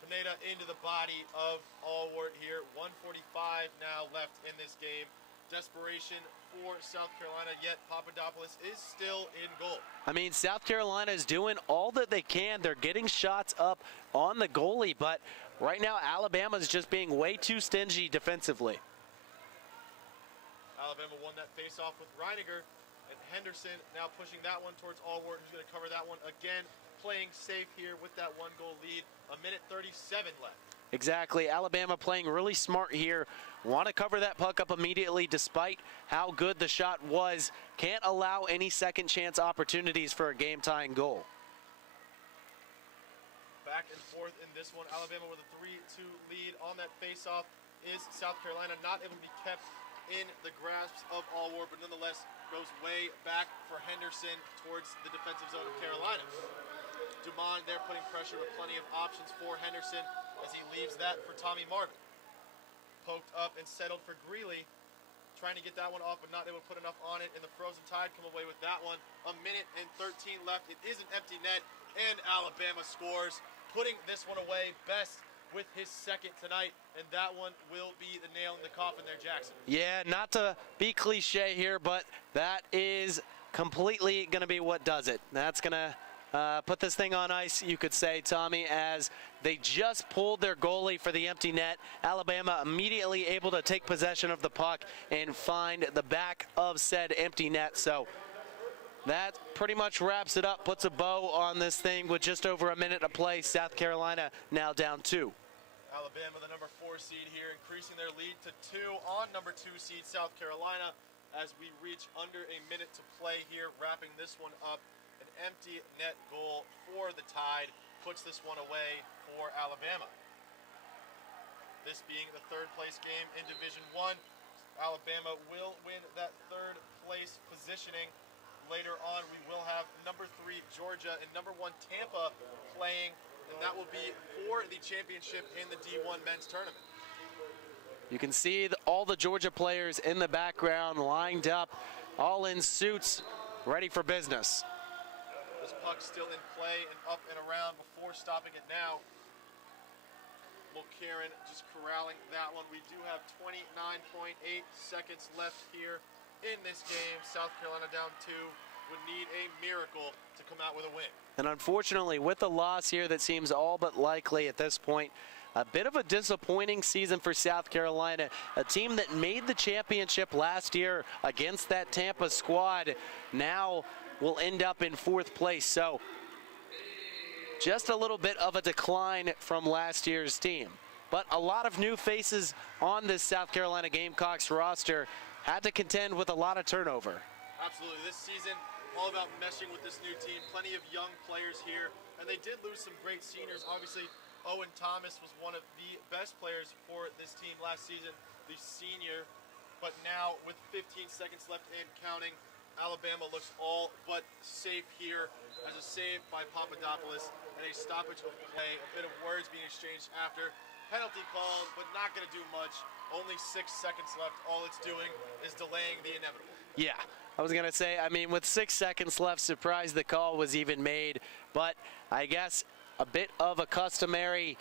Pineda into the body of Allward here. 1:45 now left in this game. Desperation for South Carolina, yet Papadopoulos is still in goal. I mean, South Carolina is doing all that they can. They're getting shots up on the goalie, but right now Alabama's just being way too stingy defensively. Alabama won that face-off with Reiniger, and Henderson now pushing that one towards Allward, who's going to cover that one again. Playing safe here with that 1-goal lead. 1:37 left. Exactly. Alabama playing really smart here. Want to cover that puck up immediately despite how good the shot was. Can't allow any second chance opportunities for a game-tying goal. Back and forth in this one. Alabama with a 3-2 lead on that face-off. Is South Carolina not able to be kept in the grasp of Allward, but nonetheless goes way back for Henderson towards the defensive zone of Carolina. Dumont there putting pressure with plenty of options for Henderson as he leaves that for Tommy Marvin. Poked up and settled for Greeley. Trying to get that one off, but not able to put enough on it. And the Frozen Tide come away with that one. 1:13 left. It is an empty net, and Alabama scores, putting this one away. Best with his second tonight, and that one will be the nail in the coffin there, Jackson. Yeah, not to be cliche here, but that is completely going to be what does it. That's going to put this thing on ice, you could say, Tommy, as they just pulled their goalie for the empty net. Alabama immediately able to take possession of the puck and find the back of said empty net. So that pretty much wraps it up, puts a bow on this thing with just over a minute to play. South Carolina now down 2. Alabama, the number 4 seed here, increasing their lead to 2 on number 2 seed South Carolina as we reach under a minute to play here, wrapping this one up. An empty net goal for the Tide puts this one away for Alabama. This being the 3rd place game in Division I, Alabama will win that 3rd place positioning. Later on, we will have number 3 Georgia and number 1 Tampa playing, and that will be for the championship in the D1 men's tournament. You can see all the Georgia players in the background lined up, all in suits, ready for business. This puck's still in play and up and around before stopping it now. Mulcairn just corralling that one. We do have 29.8 seconds left here in this game. South Carolina down 2 would need a miracle to come out with a win. And unfortunately, with the loss here that seems all but likely at this point, a bit of a disappointing season for South Carolina, a team that made the championship last year against that Tampa squad, now will end up in 4th place. So just a little bit of a decline from last year's team. But a lot of new faces on this South Carolina Gamecocks roster, had to contend with a lot of turnover. Absolutely. This season, all about meshing with this new team. Plenty of young players here, and they did lose some great seniors. Obviously, Owen Thomas was one of the best players for this team last season, the senior. But now, with 15 seconds left and counting, Alabama looks all but safe here as a save by Papadopoulos and a stoppage of play. A bit of words being exchanged after. Penalty called, but not going to do much. Only 6 seconds left. All it's doing is delaying the inevitable. Yeah, I was going to say, I mean, with 6 seconds left, surprised the call was even made. But I guess a bit of a customary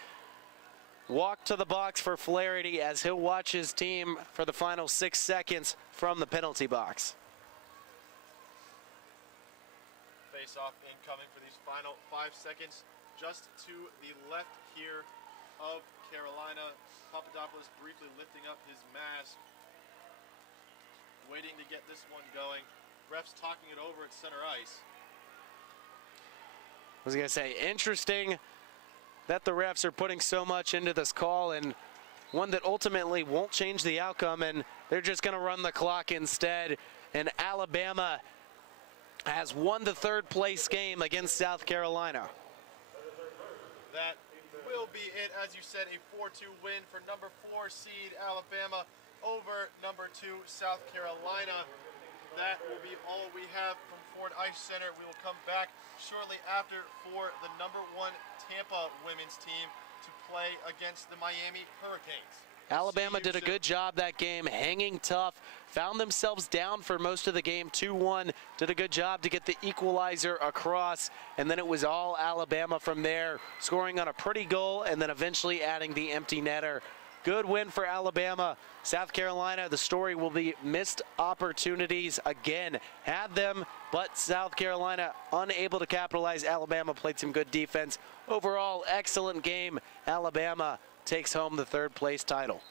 walk to the box for Flaherty as he'll watch his team for the final 6 seconds from the penalty box. Face-off incoming for these final 5 seconds. Just to the left here of Carolina. Papadopoulos briefly lifting up his mask, waiting to get this one going. Refs talking it over at center ice. I was going to say, interesting that the refs are putting so much into this call, and one that ultimately won't change the outcome, and they're just going to run the clock instead. And Alabama has won the 3rd place game against South Carolina. That will be it, as you said, a 4-2 win for number 4 seed Alabama over number 2 South Carolina. That will be all we have from Ford Ice Center. We will come back shortly after for the number 1 Tampa women's team to play against the Miami Hurricanes. Alabama did a good job that game, hanging tough, found themselves down for most of the game, 2-1, did a good job to get the equalizer across, and then it was all Alabama from there, scoring on a pretty goal and then eventually adding the empty netter. Good win for Alabama. South Carolina, the story will be missed opportunities again. Had them, but South Carolina unable to capitalize. Alabama played some good defense. Overall, excellent game. Alabama takes home the 3rd place title.